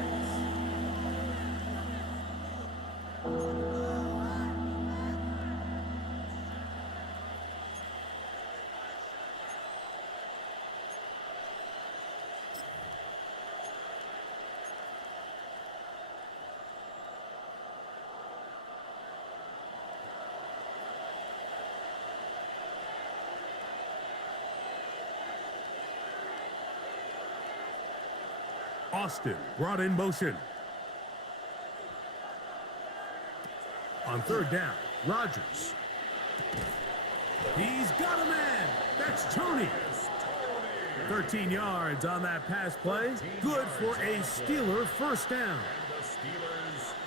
Austin brought in motion. On 3rd down, Rodgers. He's got a man. That's Tony. 13 yards on that pass play. Good for a Steeler 1st down.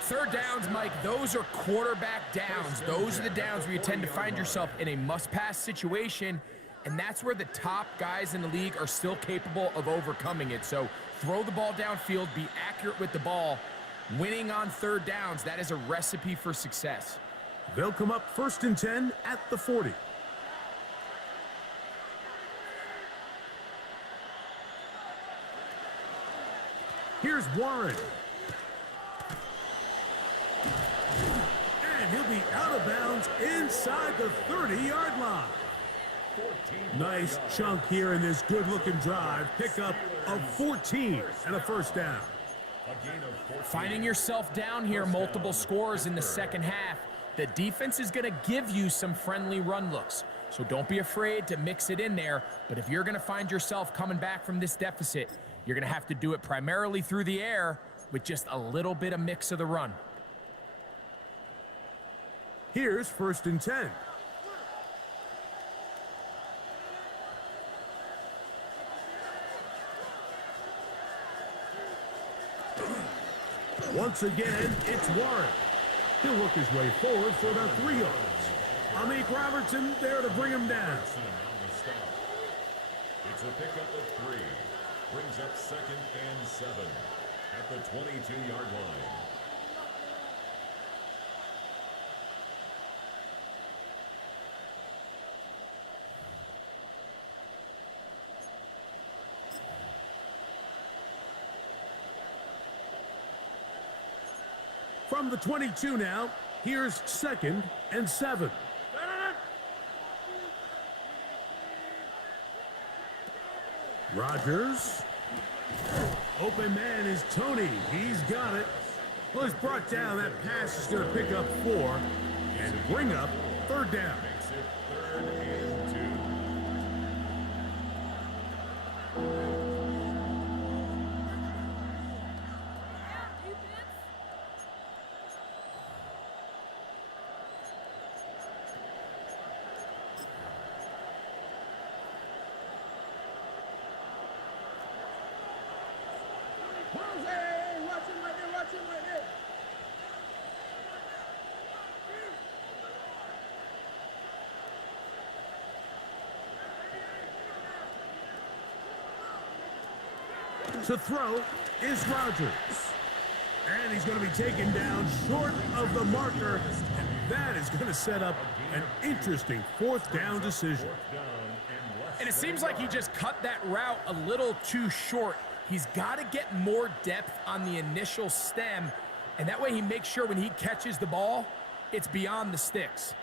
3rd downs, Mike, those are quarterback downs. Those are the downs where you tend to find yourself in a must-pass situation, and that's where the top guys in the league are still capable of overcoming it. So throw the ball downfield, be accurate with the ball. Winning on 3rd downs, that is a recipe for success. They'll come up 1st and 10 at the 40. Here's Warren. And he'll be out of bounds inside the 30-yard line. Nice chunk here in this good-looking drive. Pickup of 14 and a 1st down. Finding yourself down here, multiple scores in the 2nd half. The defense is going to give you some friendly run looks. So don't be afraid to mix it in there. But if you're going to find yourself coming back from this deficit, you're going to have to do it primarily through the air with just a little bit of mix of the run. Here's 1st and 10. Once again, it's Warren. He'll work his way forward for about 3 yards. Amik Robertson there to bring him down. It's a pickup of 3. Brings up 2nd and 7 at the 22-yard line. From the 22 now, here's 2nd and 7. Rodgers. Open man is Tony. He's got it. Well, he's brought down. That pass is going to pick up 4 and bring up 3rd down. Makes it 3rd and 2. Watch him right there. To throw is Rodgers. And he's going to be taken down short of the marker. And that is going to set up an interesting 4th down decision. And it seems like he just cut that route a little too short. He's got to get more depth on the initial stem, and that way he makes sure when he catches the ball, it's beyond the sticks.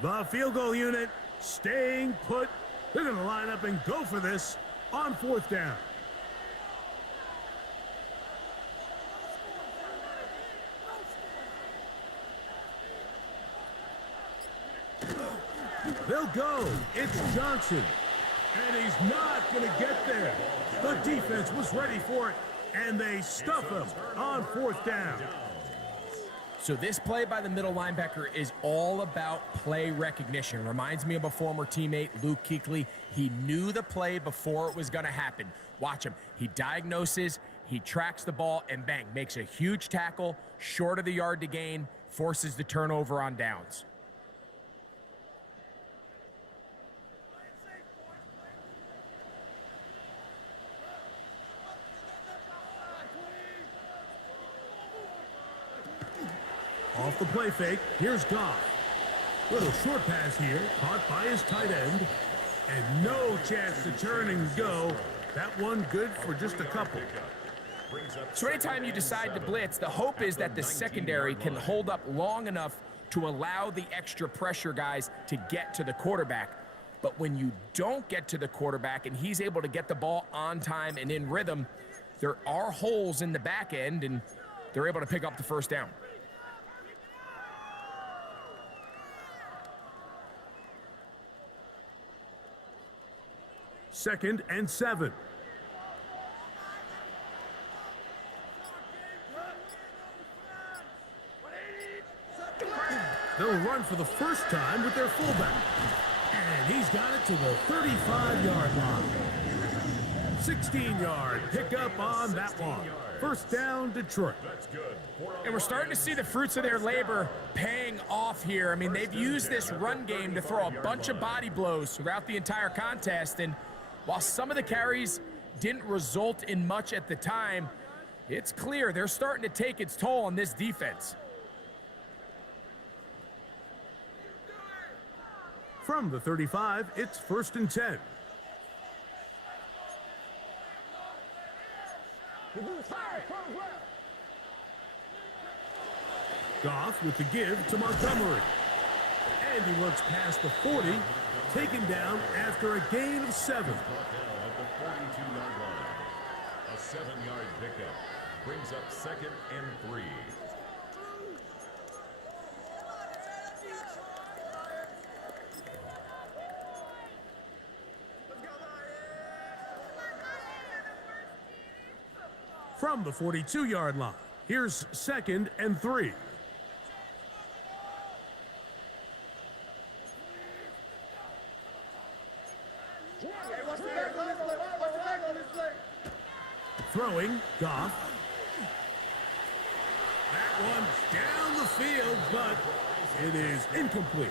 The field goal unit staying put. They're going to line up and go for this on 4th down. They'll go. It's Johnson. And he's not going to get there. The defense was ready for it, and they stuff him on 4th down. So this play by the middle linebacker is all about play recognition. Reminds me of a former teammate, Luke Kuechly. He knew the play before it was going to happen. Watch him. He diagnoses, he tracks the ball, and bang, makes a huge tackle, short of the yard to gain, forces the turnover on downs. Off the play fake, here's Goff. Little short pass here, caught by his tight end. And no chance to turn and go. That one good for just a couple. So anytime you decide to blitz, the hope is that the secondary can hold up long enough to allow the extra pressure guys to get to the quarterback. But when you don't get to the quarterback and he's able to get the ball on time and in rhythm, there are holes in the back end, and they're able to pick up the 1st down. Second and 7. They'll run for the first time with their fullback. And he's got it to the 35-yard line. 16-yard pickup on that one. 1st down, Detroit. And we're starting to see the fruits of their labor paying off here. I mean, they've used this run game to throw a bunch of body blows throughout the entire contest, and while some of the carries didn't result in much at the time, it's clear they're starting to take its toll on this defense. From the 35, it's 1st and 10. Goff with the give to Montgomery. And he looks past the 40, taken down after a gain of 7. Brought down at the 42-yard line. A 7-yard pickup brings up 2nd and 3. from the 42-yard line. Here's 2nd and 3. Throwing, Goff. That one's down the field, but it is incomplete.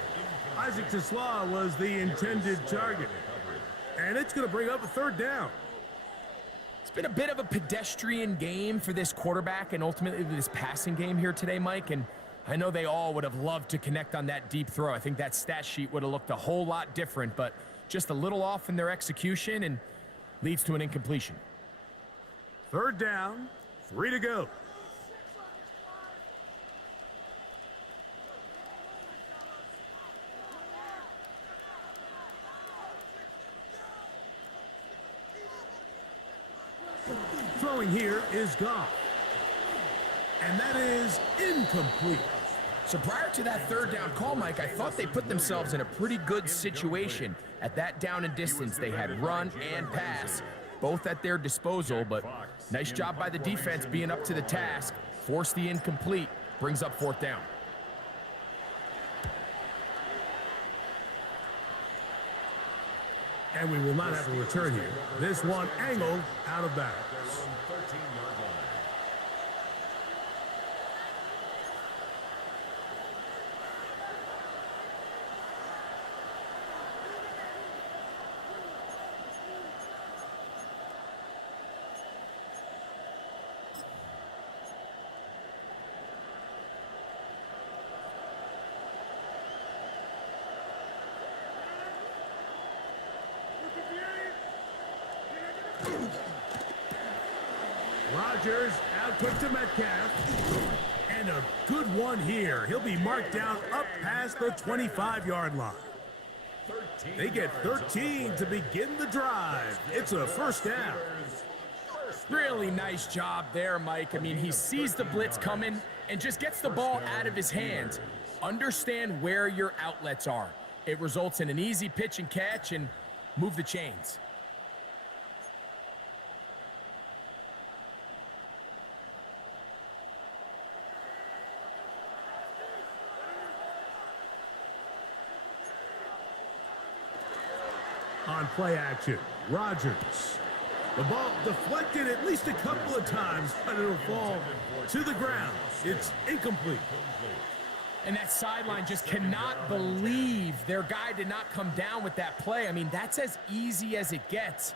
Isaac Tesla was the intended target. And it's going to bring up a 3rd down. It's been a bit of a pedestrian game for this quarterback and ultimately this passing game here today, Mike. And I know they all would have loved to connect on that deep throw. I think that stat sheet would have looked a whole lot different, but just a little off in their execution and leads to an incompletion. 3rd down, 3 to go. Throwing here is Goff. And that is incomplete. So prior to that 3rd down call, Mike, I thought they put themselves in a pretty good situation. At that down and distance, they had run and pass, both at their disposal, but nice job by the defense being up to the task. Force the incomplete, brings up 4th down. And we will not have a return here. This one angled out of bounds. Rodgers out quick to Metcalf. And a good one here. He'll be marked down up past the 25-yard line. They get 13 to begin the drive. It's a 1st down. Really nice job there, Mike. I mean, he sees the blitz coming and just gets the ball out of his hands. Understand where your outlets are. It results in an easy pitch and catch and move the chains. On play action, Rodgers. The ball deflected at least a couple of times, but it'll fall to the ground. It's incomplete. And that sideline just cannot believe their guy did not come down with that play. I mean, that's as easy as it gets.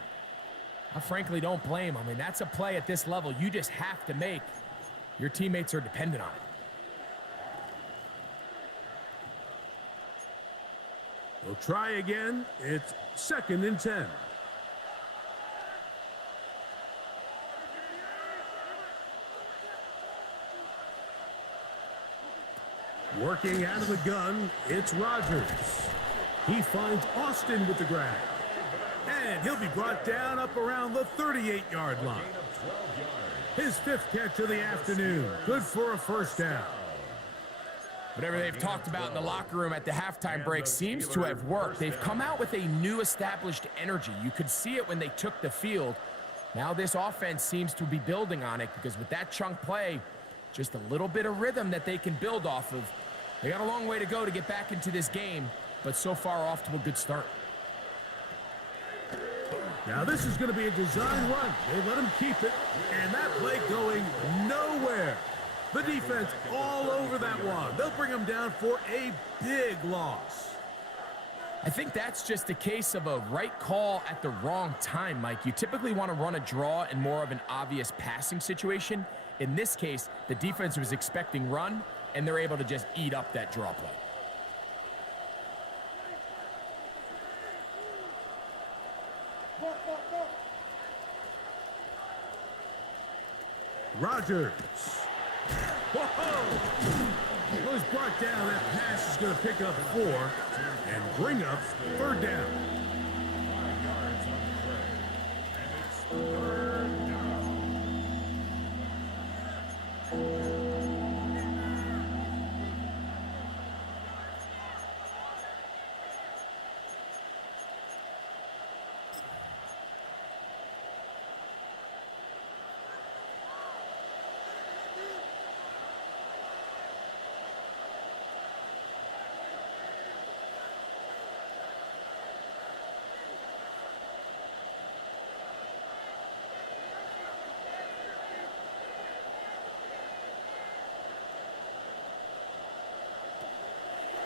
I frankly don't blame him. I mean, that's a play at this level you just have to make. Your teammates are dependent on it. We'll try again. It's 2nd and 10. Working out of the gun, it's Rodgers. He finds Austin with the grab. And he'll be brought down up around the 38-yard line. His 5th catch of the afternoon. Good for a 1st down. Whatever they've talked about in the locker room at the halftime break seems to have worked. They've come out with a new established energy. You could see it when they took the field. Now this offense seems to be building on it because with that chunk play, just a little bit of rhythm that they can build off of. They got a long way to go to get back into this game, but so far off to a good start. Now this is going to be a design run. They let him keep it, and that play going nowhere. The defense all over that one. They'll bring him down for a big loss. I think that's just a case of a right call at the wrong time, Mike. You typically want to run a draw in more of an obvious passing situation. In this case, the defense was expecting run, and they're able to just eat up that draw play. Rodgers. Whoa! Was brought down. That pass is going to pick up 4 and bring up 3rd down. 5 yards on the play. And it's 3rd down.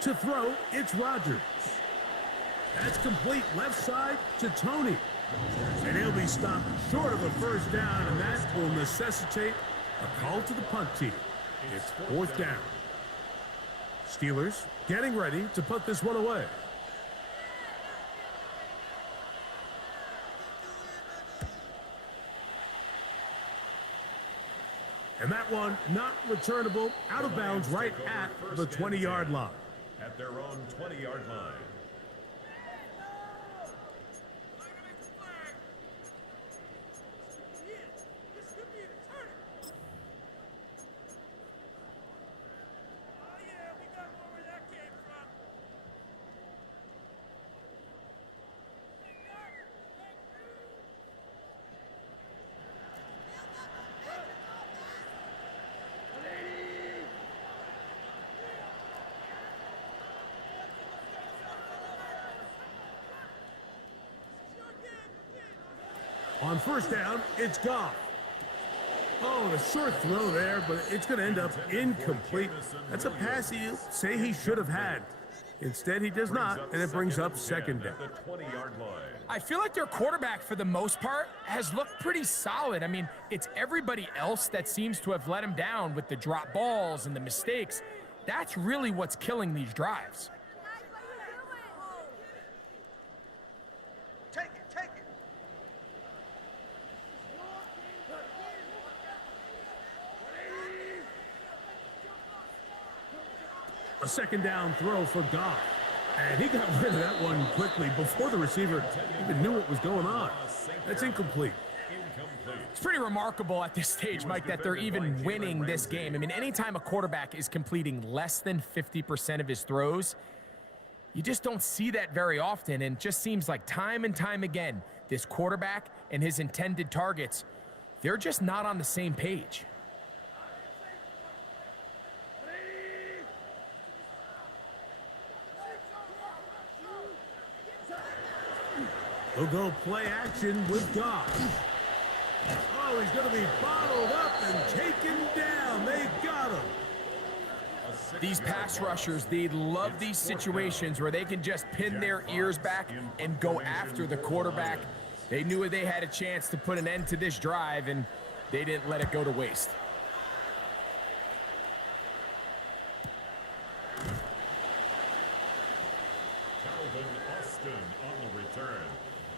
To throw, it's Rodgers. That's complete left side to Tony. And he'll be stopped short of a first down, and that will necessitate a call to the punt team. It's fourth down. Steelers getting ready to put this one away. And that one not returnable, out of bounds right at the 20-yard line. At their own 20-yard line. On first down, it's Goff. Oh, a short throw there, but it's going to end up incomplete. That's a pass you say he should have had. Instead, he does not, and it brings up second down. I feel like their quarterback, for the most part, has looked pretty solid. I mean, it's everybody else that seems to have let him down with the drop balls and the mistakes. That's really what's killing these drives. A second down throw for Goff. And he got rid of that one quickly before the receiver even knew what was going on. That's incomplete. It's pretty remarkable at this stage, Mike, that they're even winning this game. I mean, anytime a quarterback is completing less than 50% of his throws, you just don't see that very often. And it just seems like time and time again, this quarterback and his intended targets, they're just not on the same page. He'll go play action with Goff. Oh, he's going to be bottled up and taken down. They got him. These pass rushers, they love these situations where they can just pin their ears back and go after the quarterback. They knew they had a chance to put an end to this drive, and they didn't let it go to waste.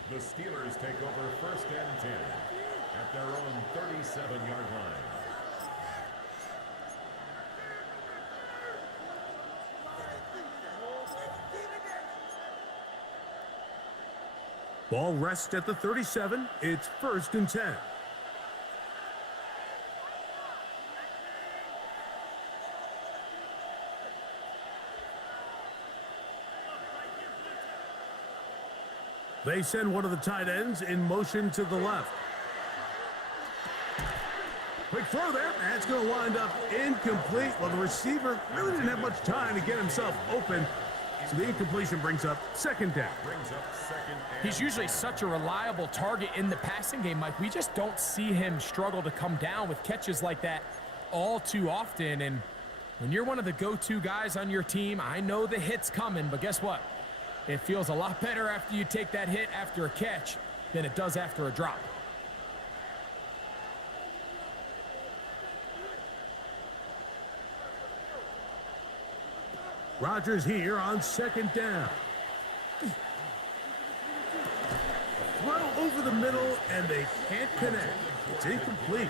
The Steelers take over first and 10 at their own 37-yard line. Ball rests at the 37. It's first and 10. They send one of the tight ends in motion to the left. Quick throw there. That's going to wind up incomplete. Well, the receiver really didn't have much time to get himself open. So the incompletion brings up second down. He's usually such a reliable target in the passing game, Mike. We just don't see him struggle to come down with catches like that all too often. And when you're one of the go-to guys on your team, I know the hit's coming, but guess what? It feels a lot better after you take that hit after a catch than it does after a drop. Rodgers here on second down. Throw over the middle, and they can't connect. It's incomplete.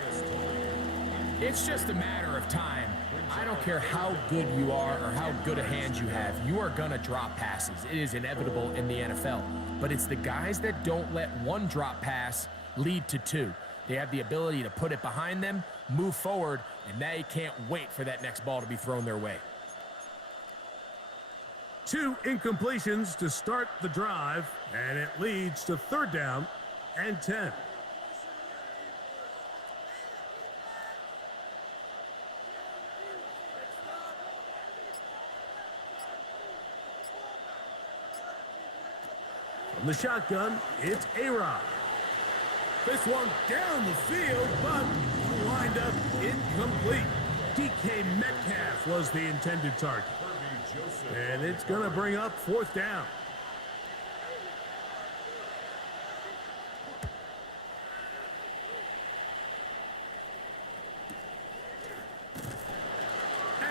It's just a matter of time. I don't care how good you are or how good a hand you have, you are going to drop passes. It is inevitable in the NFL. But it's the guys that don't let one drop pass lead to two. They have the ability to put it behind them, move forward, and they can't wait for that next ball to be thrown their way. 2 incompletions to start the drive, and it leads to third down and 10. From the shotgun, it's A-Rod. This one down the field, but wind up incomplete. DK Metcalf was the intended target. And it's going to bring up 4th down.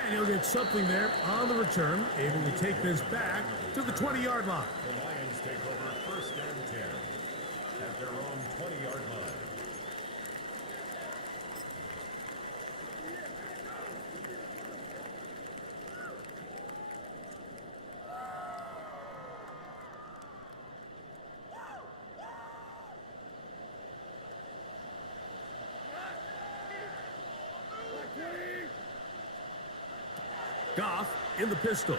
And he'll get something there on the return, able to take this back to the 20-yard line. The Lions take over 1st and 10 at their own 20-yard line. Goff in the pistol.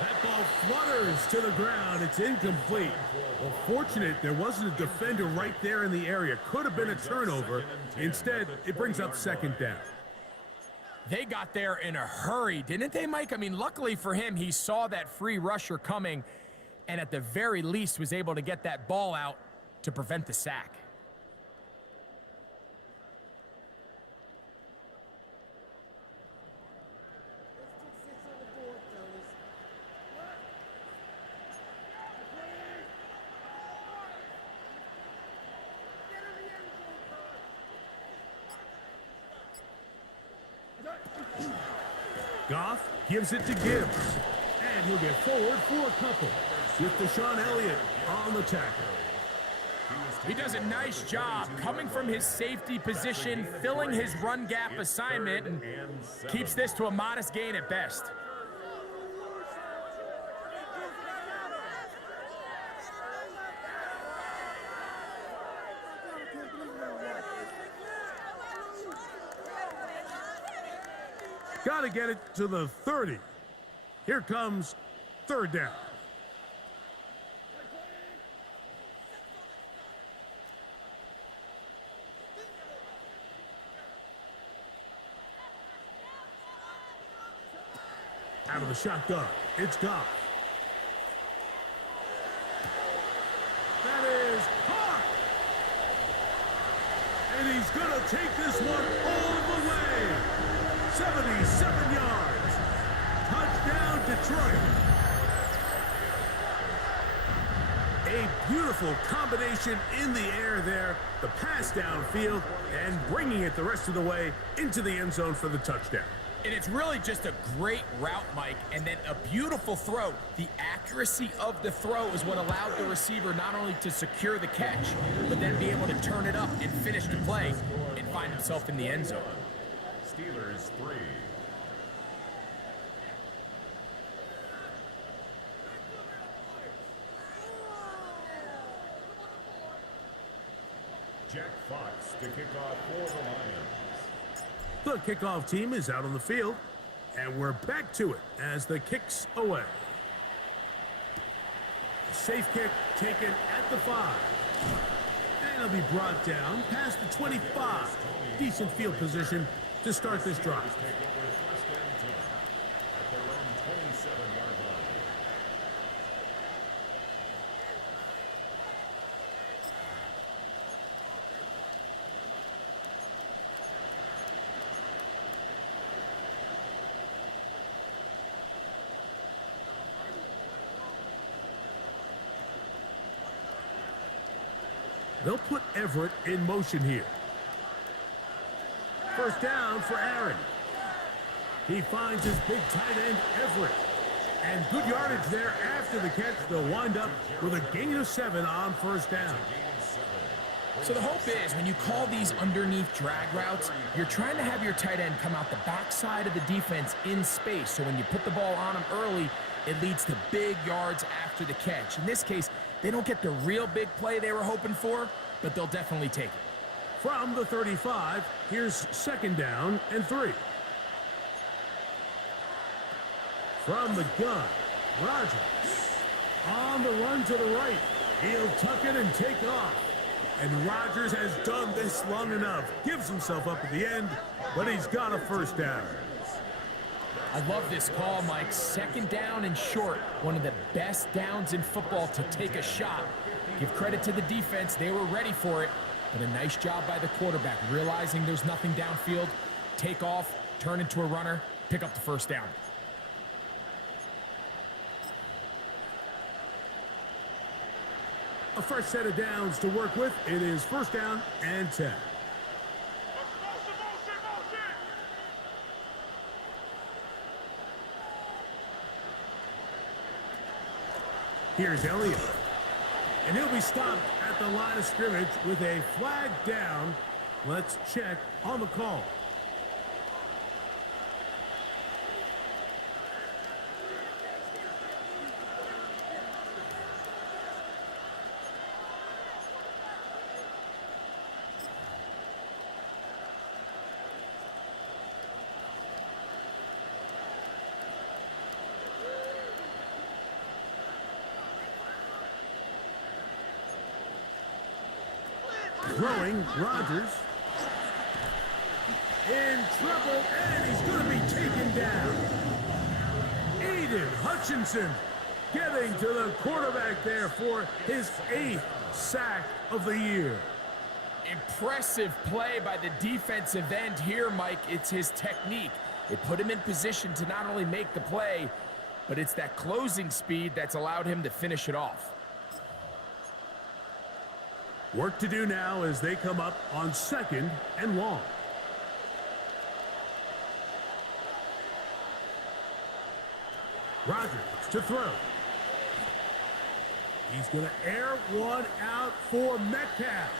That ball flutters to the ground. It's incomplete. Well, fortunate there wasn't a defender right there in the area. Could have been a turnover. Instead, it brings up 2nd down. They got there in a hurry, didn't they, Mike? I mean, luckily for him, he saw that free rusher coming and at the very least was able to get that ball out to prevent the sack. Goff gives it to Gibbs. And he'll get forward for a couple with Deshaun Elliott on the tackle. He does a nice job coming from his safety position, filling his run gap assignment, and keeps this to a modest gain at best. Got to get it to the 30. Here comes 3rd down. Out of the shotgun, it's Goff. That is caught. And he's going to take this one all the way. 77 yards. Touchdown, Detroit. A beautiful combination in the air there. The pass downfield and bringing it the rest of the way into the end zone for the touchdown. And it's really just a great route, Mike, and then a beautiful throw. The accuracy of the throw is what allowed the receiver not only to secure the catch, but then be able to turn it up and finish the play and find himself in the end zone. Steelers 3. Jack Fox to kick off for the Lions. The kickoff team is out on the field, and we're back to it as the kick's away. A safe kick taken at the 5. And it'll be brought down past the 25. Decent field position to start this drive. Take over 1st and 10 at their own 27-yard line. They'll put Everett in motion here. 1st down for Aaron. He finds his big tight end, Everett. And good yardage there after the catch. They'll wind up with a gain of 7 on 1st down. So the hope is when you call these underneath drag routes, you're trying to have your tight end come out the backside of the defense in space. So when you put the ball on him early, it leads to big yards after the catch. In this case, they don't get the real big play they were hoping for, but they'll definitely take it. From the 35, here's 2nd down and 3. From the gun, Rodgers. On the run to the right. He'll tuck it and take off. And Rodgers has done this long enough. Gives himself up at the end, but he's got a 1st down. I love this call, Mike. 2nd down and short. One of the best downs in football to take a shot. Give credit to the defense. They were ready for it. But a nice job by the quarterback, realizing there's nothing downfield. Take off, turn into a runner, pick up the first down. A fresh set of downs to work with. It is first down and 10. Here's Elliott. And he'll be stopped at the line of scrimmage with a flag down. Let's check on the call. Throwing, Rodgers. In trouble, and he's going to be taken down. Aiden Hutchinson getting to the quarterback there for his 8th sack of the year. Impressive play by the defensive end here, Mike. It's his technique. It put him in position to not only make the play, but it's that closing speed that's allowed him to finish it off. Work to do now as they come up on 2nd and long. Rodgers to throw. He's going to air one out for Metcalf.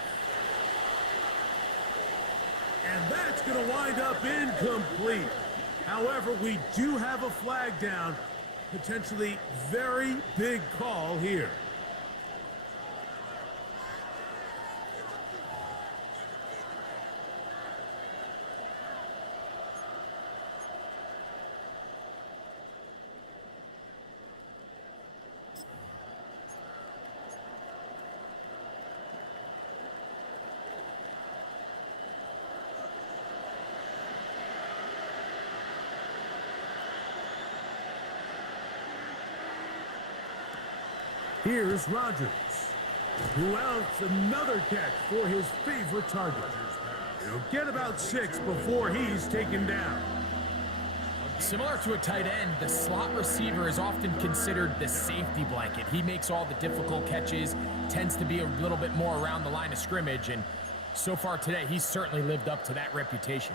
And that's going to wind up incomplete. However, we do have a flag down. Potentially very big call here. Here's Rodgers, who outs another catch for his favorite target. He'll get about 6 before he's taken down. Similar to a tight end, the slot receiver is often considered the safety blanket. He makes all the difficult catches, tends to be a little bit more around the line of scrimmage, and so far today, he's certainly lived up to that reputation.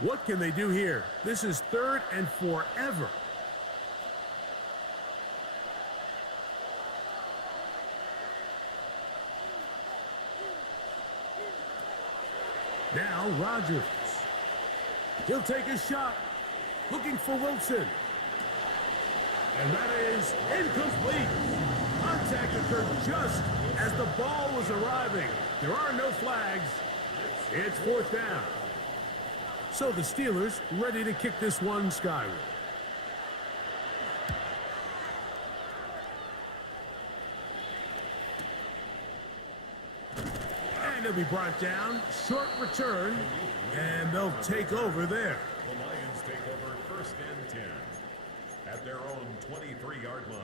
What can they do here? This is 3rd and forever. Now Rodgers. He'll take a shot. Looking for Wilson. And that is incomplete. Contact occurred just as the ball was arriving. There are no flags. It's 4th down. So the Steelers ready to kick this one skyward. And he'll be brought down. Short return. And they'll take over there. The Lions take over 1st and 10 at their own 23-yard line.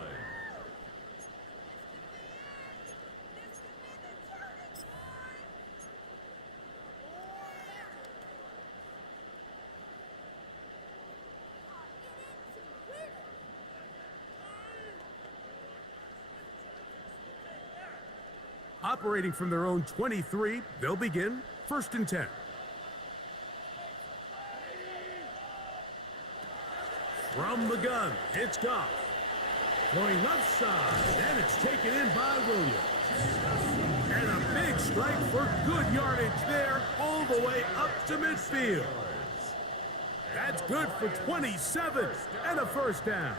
Operating from their own 23, they'll begin 1st and 10. From the gun, it's Goff. Going left side, and it's taken in by Williams. And a big strike for good yardage there, all the way up to midfield. That's good for 27 and a 1st down.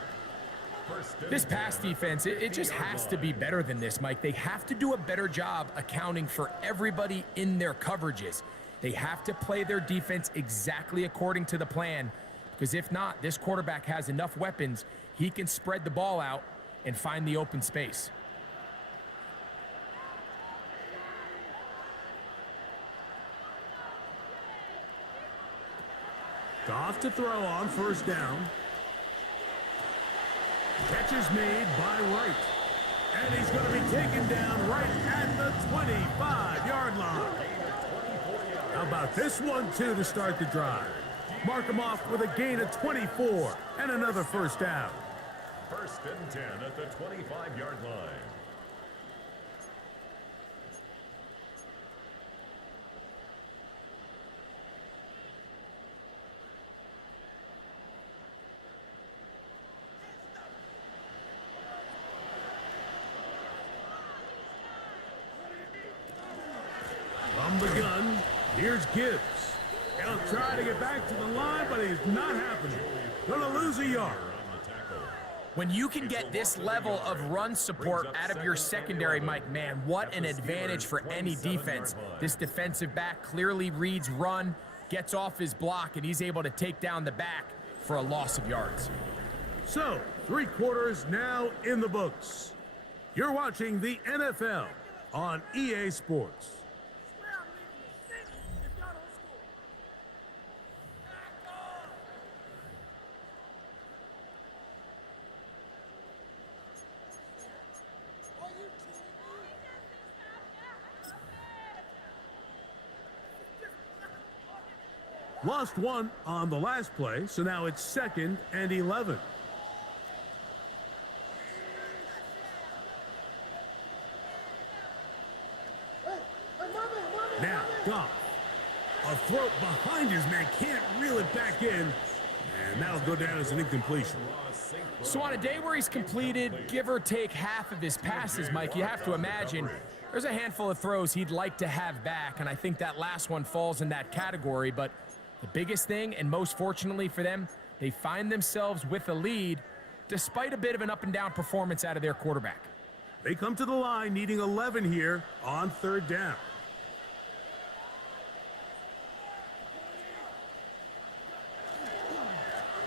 This pass defense, it just has to be better than this, Mike. They have to do a better job accounting for everybody in their coverages. They have to play their defense exactly according to the plan, because if not, this quarterback has enough weapons, he can spread the ball out and find the open space. Goff to throw on 1st down. Catch is made by Wright. And he's going to be taken down right at the 25-yard line. How about this one, too, to start the drive? Mark him off with a gain of 24 and another first down. First and 10 at the 25-yard line. From the gun, here's Gibbs. He'll try to get back to the line, but he's not happening. Gonna lose a yard. When you can get this level of run support out of your secondary, Mike, man, what an advantage for any defense. This defensive back clearly reads run, gets off his block, and he's able to take down the back for a loss of yards. So, 3 quarters now in the books. You're watching the NFL on EA Sports. Lost one on the last play, so now it's 2nd and 11. Now, Goff. A throw behind his man, can't reel it back in, and that'll go down as an incompletion. So on a day where he's completed, give or take half of his passes, Mike, you have to imagine there's a handful of throws he'd like to have back, and I think that last one falls in that category, but the biggest thing, and most fortunately for them, they find themselves with a lead despite a bit of an up-and-down performance out of their quarterback. They come to the line needing 11 here on 3rd down.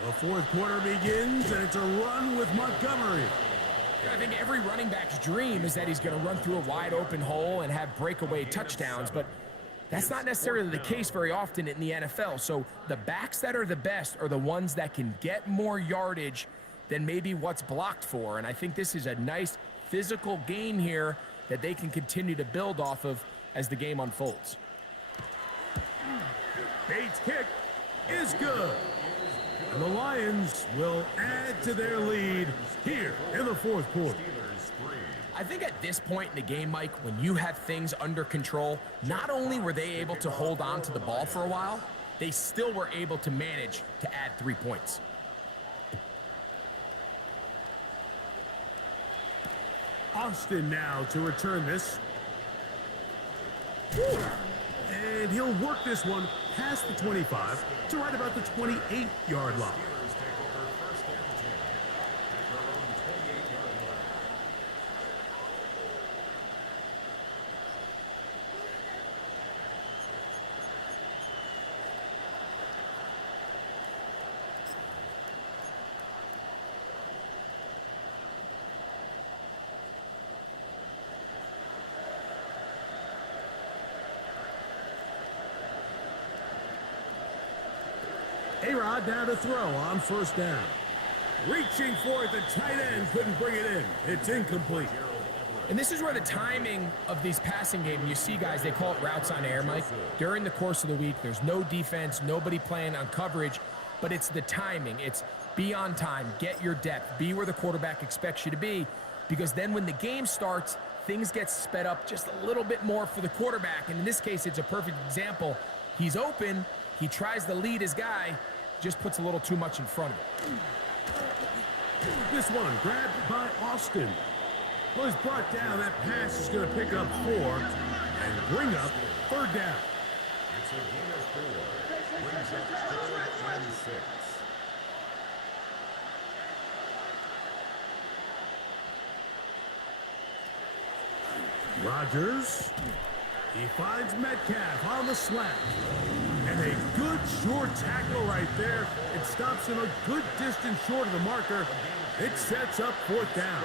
The 4th quarter begins, and it's a run with Montgomery. I think every running back's dream is that he's going to run through a wide-open hole and have breakaway touchdowns, but that's not necessarily the case very often in the NFL. So the backs that are the best are the ones that can get more yardage than maybe what's blocked for. And I think this is a nice physical gain here that they can continue to build off of as the game unfolds. Bates' kick is good. And the Lions will add to their lead here in the 4th quarter. I think at this point in the game, Mike, when you have things under control, not only were they able to hold on to the ball for a while, they still were able to manage to add 3 points. Austin now to return this. And he'll work this one past the 25 to right about the 28-yard line. A-Rod down to throw on 1st down. Reaching for it, the tight end couldn't bring it in. It's incomplete. And this is where the timing of these passing games, you see guys, they call it routes on air, Mike. During the course of the week, there's no defense, nobody playing on coverage, but it's the timing. It's be on time, get your depth, be where the quarterback expects you to be, because then when the game starts, things get sped up just a little bit more for the quarterback. And in this case, it's a perfect example. He's open, he tries to lead his guy, just puts a little too much in front of him. This one grabbed by Austin. Well, he's brought down. That pass is going to pick up 4 and bring up 3rd down. It's a gain of 4. Brings up 3rd and 6. Rodgers. He finds Metcalf on the slant. And a good short tackle right there. It stops him a good distance short of the marker. It sets up 4th down.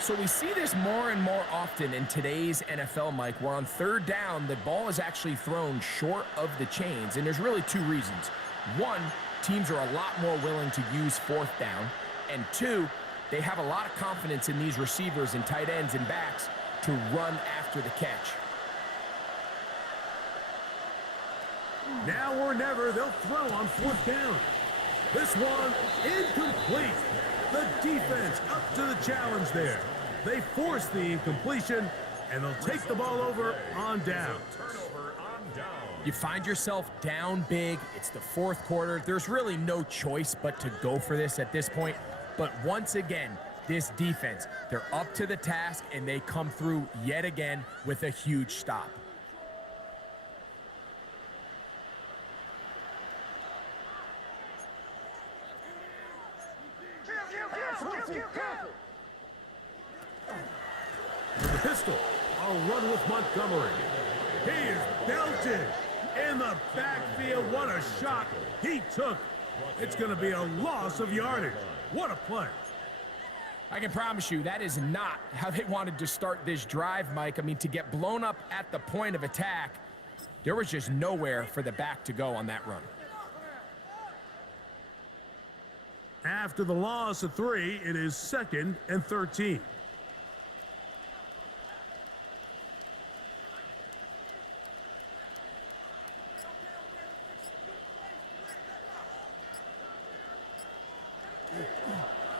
So we see this more and more often in today's NFL, Mike, where on 3rd down, the ball is actually thrown short of the chains. And there's really 2 reasons. 1, teams are a lot more willing to use 4th down. And 2, they have a lot of confidence in these receivers and tight ends and backs to run after the catch. Now or never, they'll throw on 4th down. This one, incomplete. The defense up to the challenge there. They force the incompletion, and they'll take the ball over on down. Turnover on down. You find yourself down big. It's the 4th quarter. There's really no choice but to go for this at this point. But once again, this defense, they're up to the task, and they come through yet again with a huge stop. With the pistol, a run with Montgomery. He is belted in the backfield. What a shot he took. It's going to be a loss of yardage. What a play. I can promise you that is not how they wanted to start this drive, Mike. I mean, to get blown up at the point of attack, there was just nowhere for the back to go on that run. After the loss of 3, it is 2nd and 13.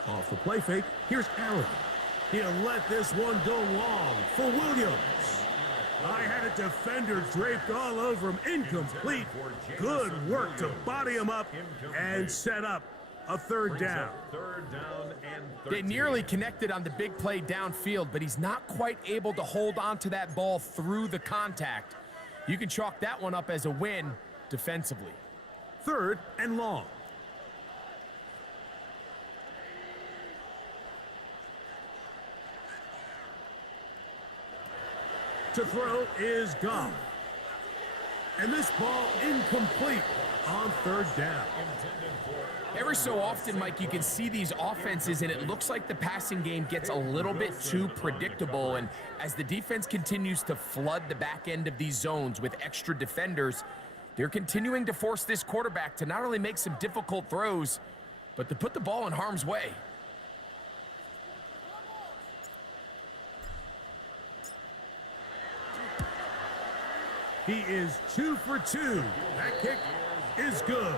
Off the play fake, here's Allen. He'll let this one go long for Williams. I had a defender draped all over him. Incomplete. Good work to body him up and set up a 3rd down. 3rd down and 13. They nearly connected on the big play downfield, but he's not quite able to hold on to that ball through the contact. You can chalk that one up as a win defensively. 3rd and long. To throw is Goff. And this ball incomplete on 3rd down. Every so often, Mike, you can see these offenses, and it looks like the passing game gets a little bit too predictable. And as the defense continues to flood the back end of these zones with extra defenders, they're continuing to force this quarterback to not only make some difficult throws, but to put the ball in harm's way. He is 2 for 2. That kick is good.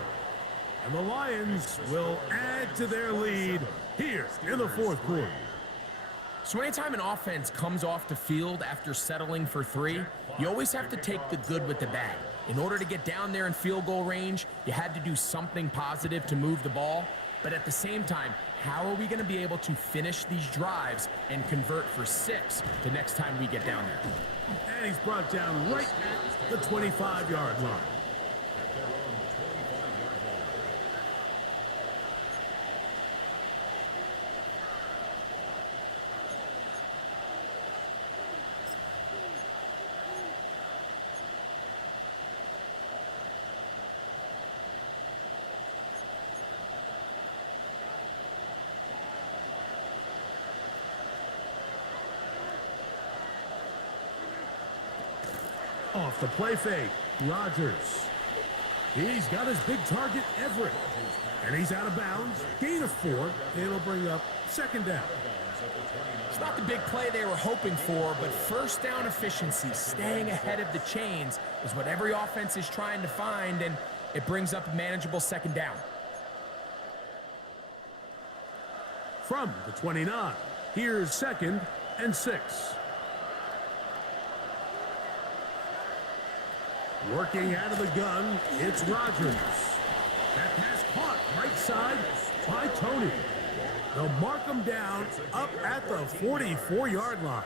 And the Lions will add to their lead here in the 4th quarter. So anytime an offense comes off the field after settling for 3, you always have to take the good with the bad. In order to get down there in field goal range, you had to do something positive to move the ball. But at the same time, how are we going to be able to finish these drives and convert for 6 the next time we get down there? And he's brought down right at the 25-yard line. Off the play fake, Rodgers. He's got his big target, Everett. And he's out of bounds. Gain of 4. It'll bring up 2nd down. It's not the big play they were hoping for, but 1st down efficiency, staying ahead of the chains, is what every offense is trying to find, and it brings up a manageable 2nd down. From the 29, here's 2nd and 6. Working out of the gun, it's Rodgers. That pass caught right side by Tony. They'll mark him down up at the 44-yard line.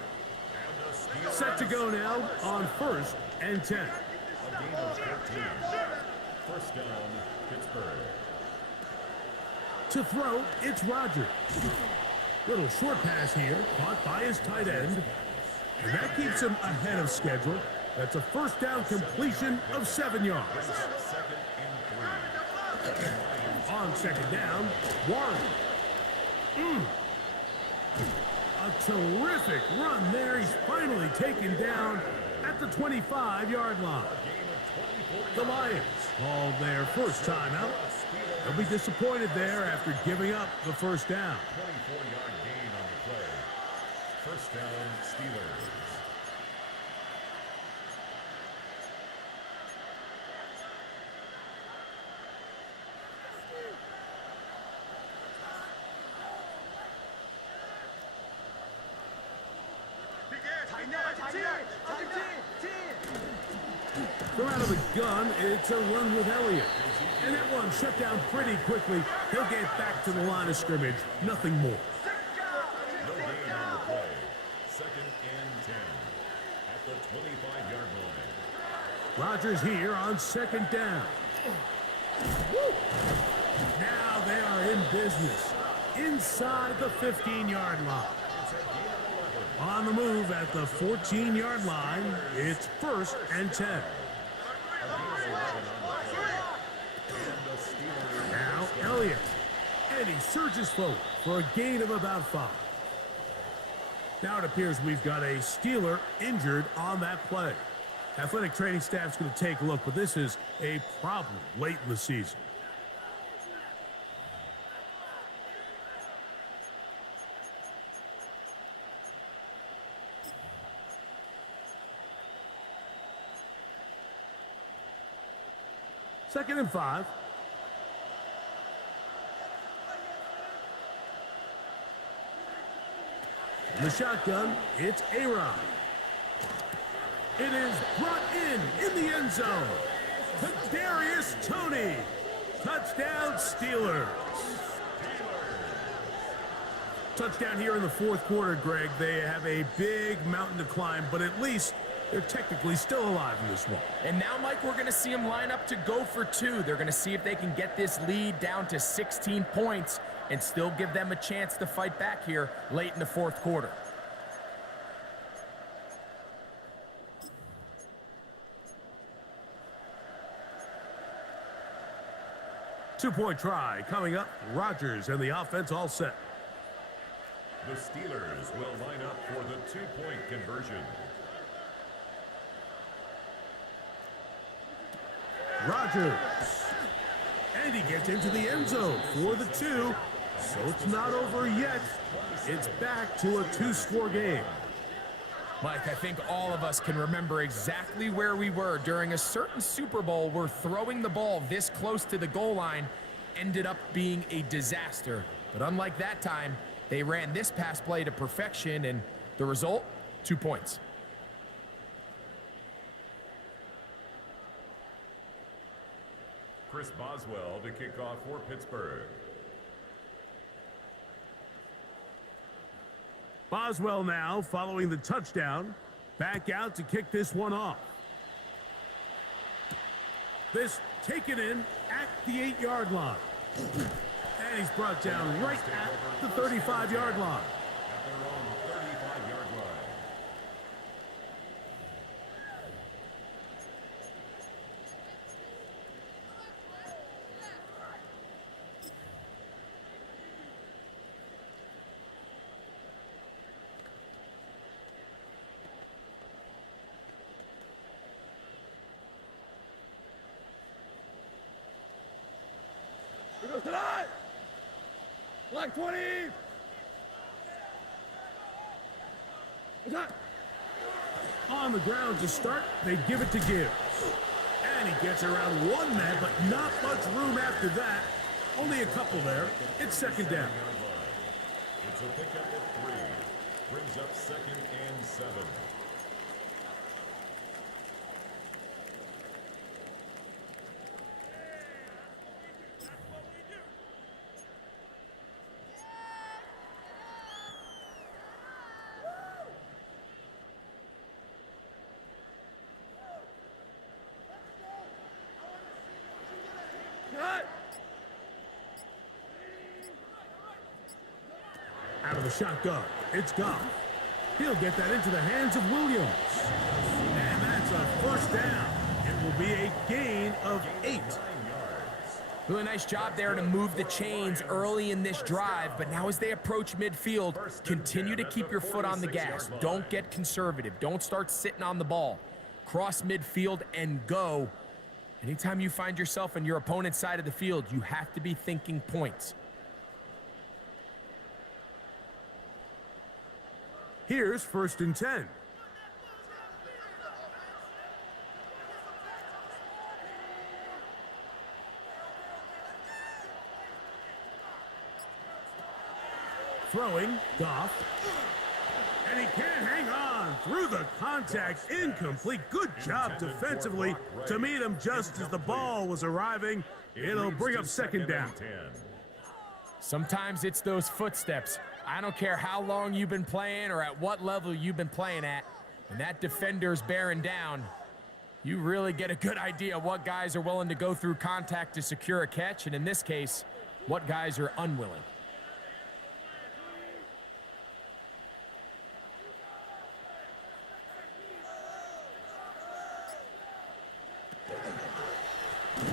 Set to go now on 1st and 10. A gain of 13. 1st down, Pittsburgh. To throw, it's Rodgers. Little short pass here, caught by his tight end. And that keeps him ahead of schedule. That's a 1st down completion of 7 yards. 2nd and 3. On 2nd down, Warren. A terrific run there. He's finally taken down at the 25-yard line. The Lions called their first timeout. They'll be disappointed there after giving up the 1st down. 24-yard gain on the play. 1st down, Steelers. From out of the gun, it's a run with Elliott. And that one shut down pretty quickly. He'll get back to the line of scrimmage. Nothing more. No gain on the play. 2nd and 10 at the 25-yard line. Rodgers here on 2nd down. Now they are in business inside the 15-yard line. On the move at the 14-yard line, it's 1st and 10. Now Elliott, and he surges forward for a gain of about 5. Now it appears we've got a Steeler injured on that play. Athletic training staff's going to take a look, but this is a problem late in the season. Second and 5. In the shotgun, it's A-Rod. It is brought in the end zone. Kadarius Toney. Touchdown, Steelers. Touchdown here in the 4th quarter, Greg. They have a big mountain to climb, but at least they're technically still alive in this one. And now, Mike, we're going to see them line up to go for 2. They're going to see if they can get this lead down to 16 points and still give them a chance to fight back here late in the 4th quarter. Two-point try coming up. Rodgers and the offense all set. The Steelers will line up for the 2-point conversion. Rodgers. And he gets into the end zone for the 2. So it's not over yet. It's back to a 2-score game. Mike, I think all of us can remember exactly where we were during a certain Super Bowl where throwing the ball this close to the goal line ended up being a disaster. But unlike that time, they ran this pass play to perfection, and the result, 2 points. Chris Boswell to kick off for Pittsburgh. Boswell now, following the touchdown, back out to kick this one off. This taken in at the 8-yard line. And he's brought down right at the 35-yard line. At their own 35-yard line. Here goes tonight. Black 20. Attack. On the ground to start, they give it to Gibbs. And he gets around one man, but not much room after that. Only a couple there. It's 2nd down. It's a pickup of 3. Brings up 2nd and 7. Out of the shotgun, it's Goff. He'll get that into the hands of Williams. And that's a 1st down. It will be a gain of 8. Really nice job there to move the chains early in this drive, but now as they approach midfield, continue to keep your foot on the gas. Don't get conservative. Don't start sitting on the ball. Cross midfield and go. Anytime you find yourself on your opponent's side of the field, you have to be thinking points. Here's 1st and 10. Throwing, Goff. And he can't hang on through the contact. Incomplete. Good job defensively to meet him just as the ball was arriving. It'll bring up second down. Sometimes it's those footsteps. I don't care how long you've been playing or at what level you've been playing at. When that defender's bearing down, you really get a good idea of what guys are willing to go through contact to secure a catch, and in this case, what guys are unwilling.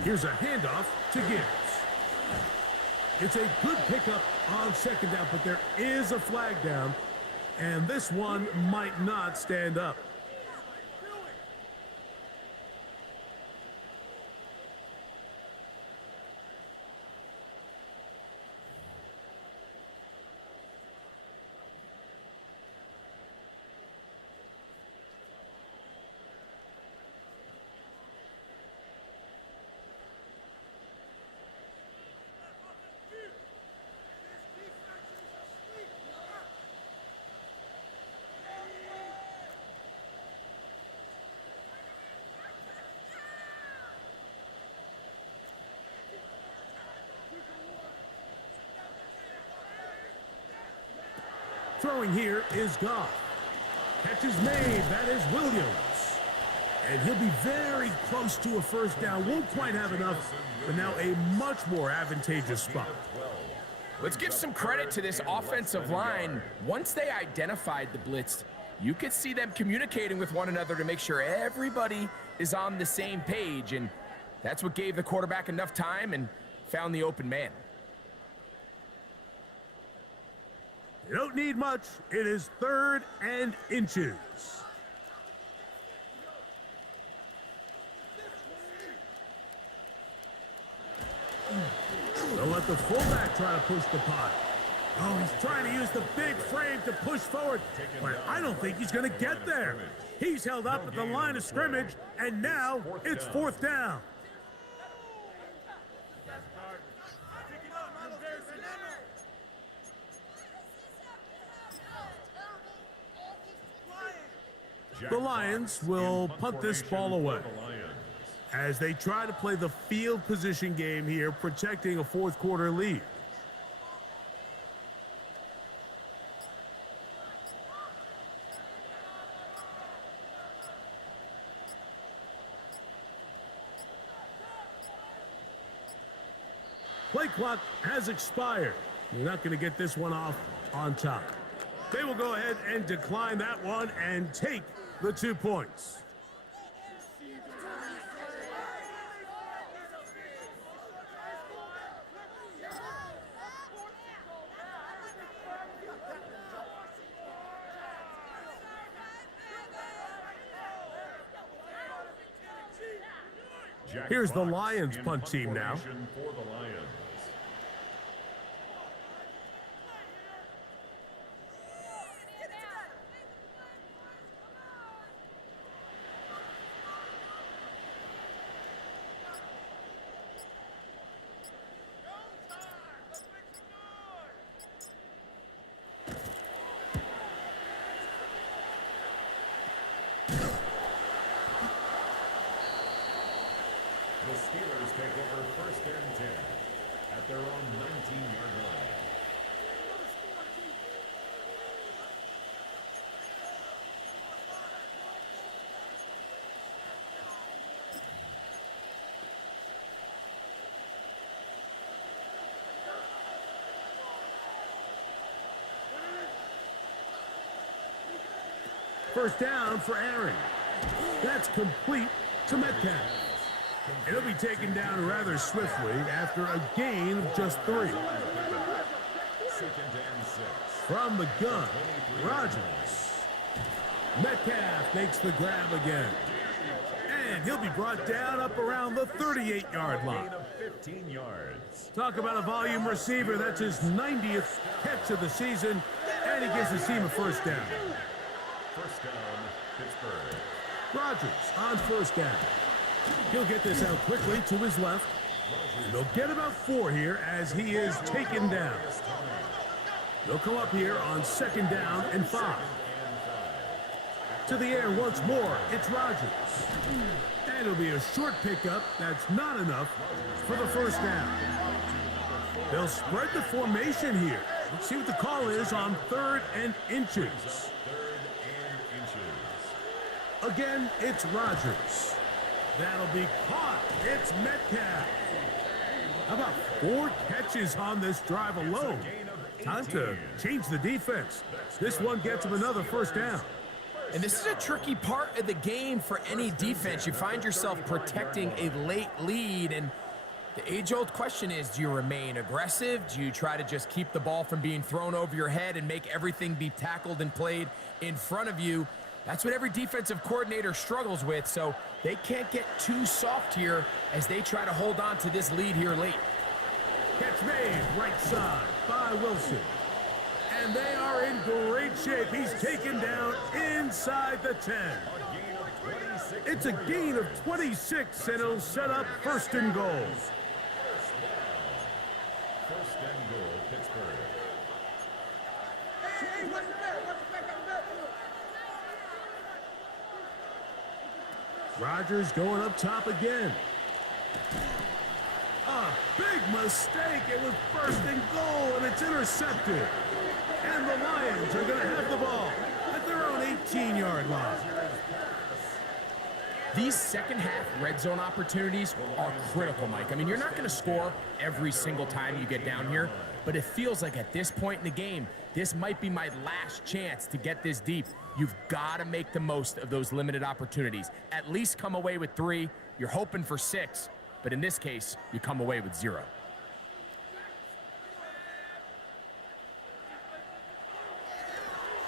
Here's a handoff to Gibbs. It's a good pickup on second down, but there is a flag down, and this one might not stand up. Throwing here is Goff. Catch is made. That is Williams. And he'll be very close to a first down. Won't quite have enough, but now a much more advantageous spot. Let's give some credit to this offensive line. Once they identified the blitz, you could see them communicating with one another to make sure everybody is on the same page, and that's what gave the quarterback enough time and found the open man. You don't need much. It is 3rd and inches. They'll let the fullback try to push the pot. Oh, he's trying to use the big frame to push forward, but I don't think he's going to get there. He's held up at the line of scrimmage, and now it's 4th down. The Lions will punt this ball away as they try to play the field position game here, protecting a 4th quarter lead. Play clock has expired. You're not going to get this one off on top. They will go ahead and decline that one and take the 2 points. Here's the Lions punt team now. The Steelers take over 1st and 10 at their own 19-yard line. First down for Aaron. That's complete to Metcalf. It'll be taken down rather swiftly after a gain of just 3. 2nd and 6. From the gun, Rodgers. Metcalf makes the grab again. And he'll be brought down up around the 38-yard line. Gain of 15 yards. Talk about a volume receiver. That's his 90th catch of the season, and he gives his team a first down. First down, Pittsburgh. Rodgers on first down. He'll get this out quickly to his left. And they'll get about 4 here as he is taken down. They'll come up here on 2nd down and 5. To the air once more, it's Rodgers. And it'll be a short pickup. That's not enough for the first down. They'll spread the formation here. Let's see what the call is on 3rd and inches. Again, it's Rodgers. That'll be caught. It's Metcalf. How about 4 catches on this drive alone? Time to change the defense. This one gets him another first down. And this is a tricky part of the game for any defense. You find yourself protecting a late lead, and the age-old question is, do you remain aggressive? Do you try to just keep the ball from being thrown over your head and make everything be tackled and played in front of you? That's what every defensive coordinator struggles with, so they can't get too soft here as they try to hold on to this lead here late. Catch made, right side by Wilson. And they are in great shape. He's taken down inside the 10. It's a gain of 26, and it'll set up 1st and goal. 1st and goal, Pittsburgh. Rodgers going up top again. A big mistake. It was 1st and goal, and it's intercepted. And the Lions are going to have the ball at their own 18-yard line. These second-half red zone opportunities are critical, Mike. I mean, you're not going to score every single time you get down here, but it feels like at this point in the game, this might be my last chance to get this deep. You've got to make the most of those limited opportunities. At least come away with 3. You're hoping for 6, but in this case, you come away with 0.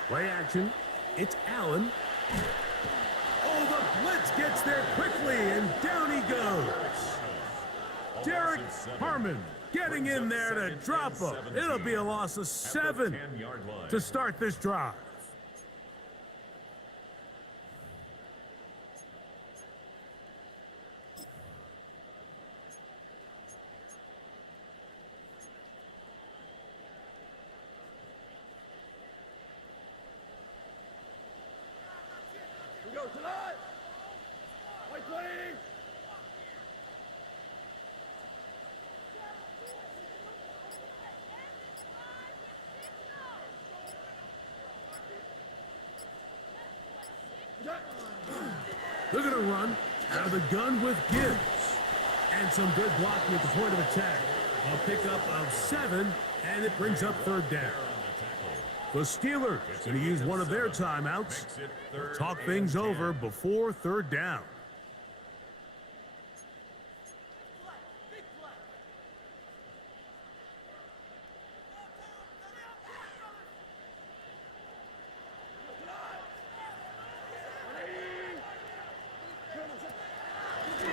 Play action. It's Allen. Oh, the blitz gets there quickly, and down he goes. Derek Harmon getting in there to drop him. It'll be a loss of 7 to start this drive. Go tonight. White please. They're going to run out of the gun with Gibbs. And some good blocking at the point of attack. A pickup of 7, and it brings up 3rd down. The Steelers going to use one of their timeouts. Talk things over before 3rd down.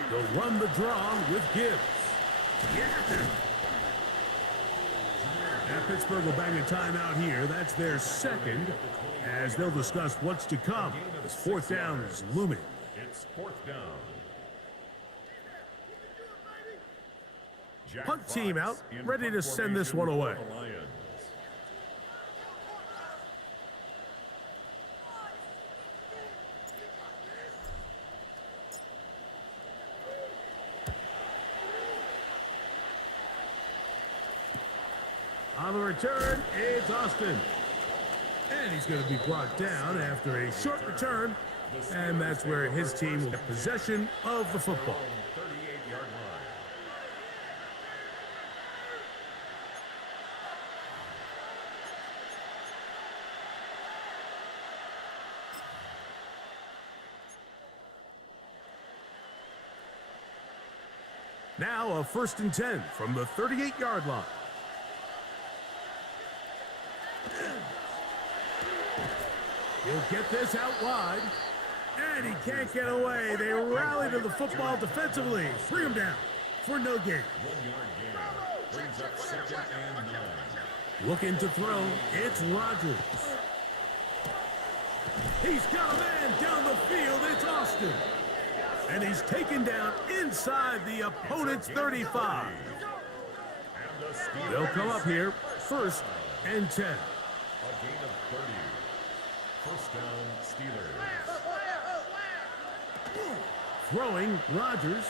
They'll run the draw with Gibbs. Yeah. Now Pittsburgh will bang a timeout here. That's their 2nd, as they'll discuss what's to come. This 4th down is looming. It's 4th down. Punt team out, ready to send this one away. On the return, it's Austin. And he's going to be brought down after a short return. And that's where his team will get possession of the football. 38-yard line. Now a 1st and 10 from the 38-yard line. He'll get this out wide. And he can't get away. They rally to the football defensively. Bring him down for no gain. 1-yard gain. Brings up 2nd and 9. Looking to throw. It's Rodgers. He's got a man down the field. It's Austin. And he's taken down inside the opponent's 35. They'll come up here 1st and 10. A gain of 30. First down, Steelers. Throwing, Rodgers.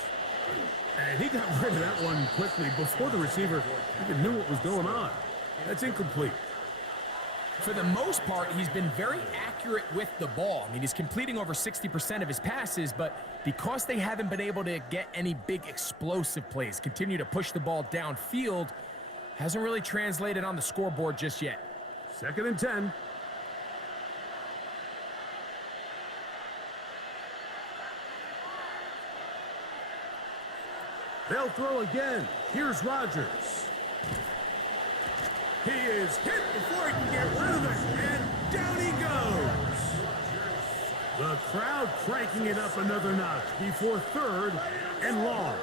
And he got rid of that one quickly before the receiver even knew what was going on. That's incomplete. For the most part, he's been very accurate with the ball. I mean, he's completing over 60% of his passes, but because they haven't been able to get any big explosive plays, continue to push the ball downfield, hasn't really translated on the scoreboard just yet. 2nd and 10. They'll throw again. Here's Rodgers. He is hit before he can get rid of it, and down he goes. The crowd cranking it up another notch before 3rd and long.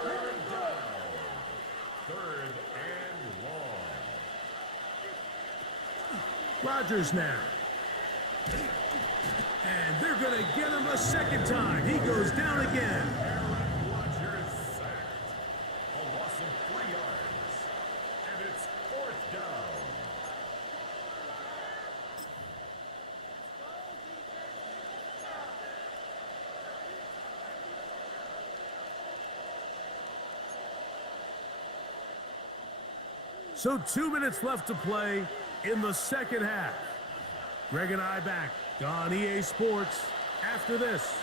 3rd and long. Rodgers now. And they're going to get him a 2nd time. He goes down again. Rodgers sacked. A loss of 3 yards. And it's 4th down. So 2 minutes left to play in the 2nd half. Greg and I back on EA Sports after this.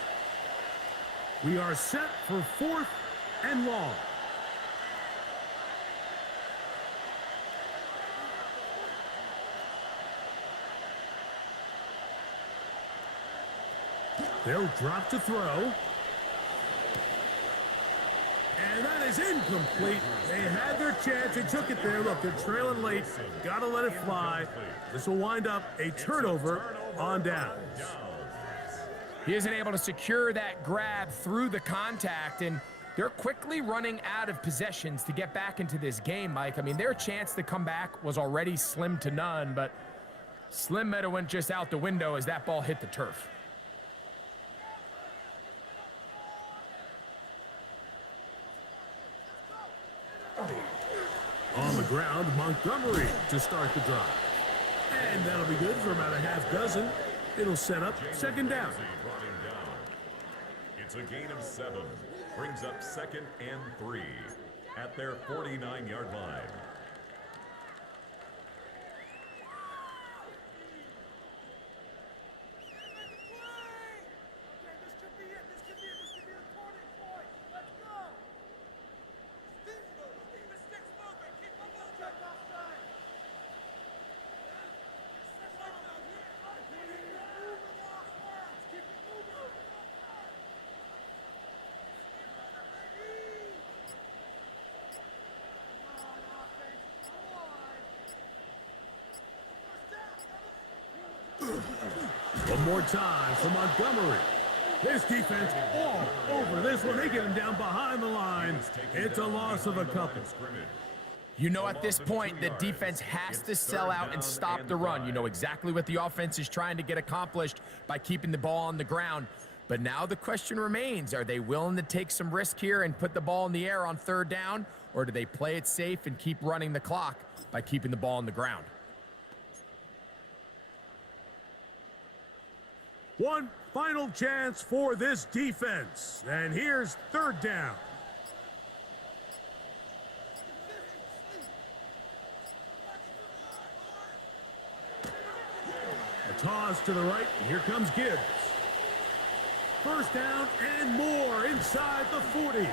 We are set for 4th and long. They'll drop to throw. And that is incomplete. They had their chance. They took it there. Look, they're trailing late. Got to let it fly. This will wind up a turnover on downs. He isn't able to secure that grab through the contact, and they're quickly running out of possessions to get back into this game, Mike. I mean, their chance to come back was already slim to none, but slim might have went just out the window as that ball hit the turf. On the ground, Montgomery to start the drive. And that'll be good for about a half dozen. It'll set up 2nd down. It's a gain of 7. Brings up 2nd and 3 at their 49-yard line. One more time for Montgomery. This defense all over this one. They get him down behind the line. It's a loss of a couple. You know, at this point, the defense has to sell out and stop the run. You know exactly what the offense is trying to get accomplished by keeping the ball on the ground. But now the question remains, are they willing to take some risk here and put the ball in the air on 3rd down? Or do they play it safe and keep running the clock by keeping the ball on the ground? One final chance for this defense. And here's 3rd down. A toss to the right. Here comes Gibbs. 1st down and more inside the 40.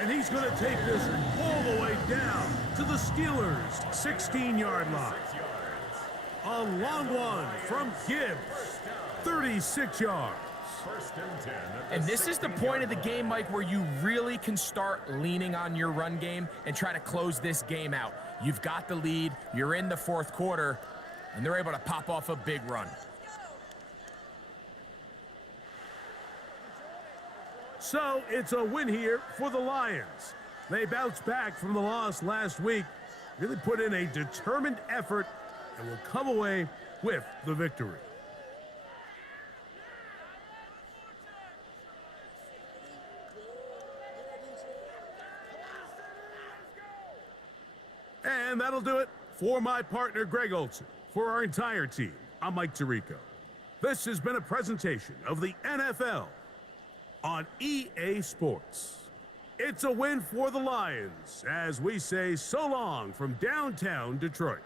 And he's going to take this all the way down to the Steelers' 16-yard line. A long one from Gibbs. 36 yards. And this is the point of the game, Mike, where you really can start leaning on your run game and try to close this game out. You've got the lead, you're in the 4th quarter, and they're able to pop off a big run. So it's a win here for the Lions. They bounced back from the loss last week, really put in a determined effort, and will come away with the victory. And that'll do it for my partner, Greg Olson. For our entire team, I'm Mike Tirico. This has been a presentation of the NFL on EA Sports. It's a win for the Lions as we say so long from downtown Detroit.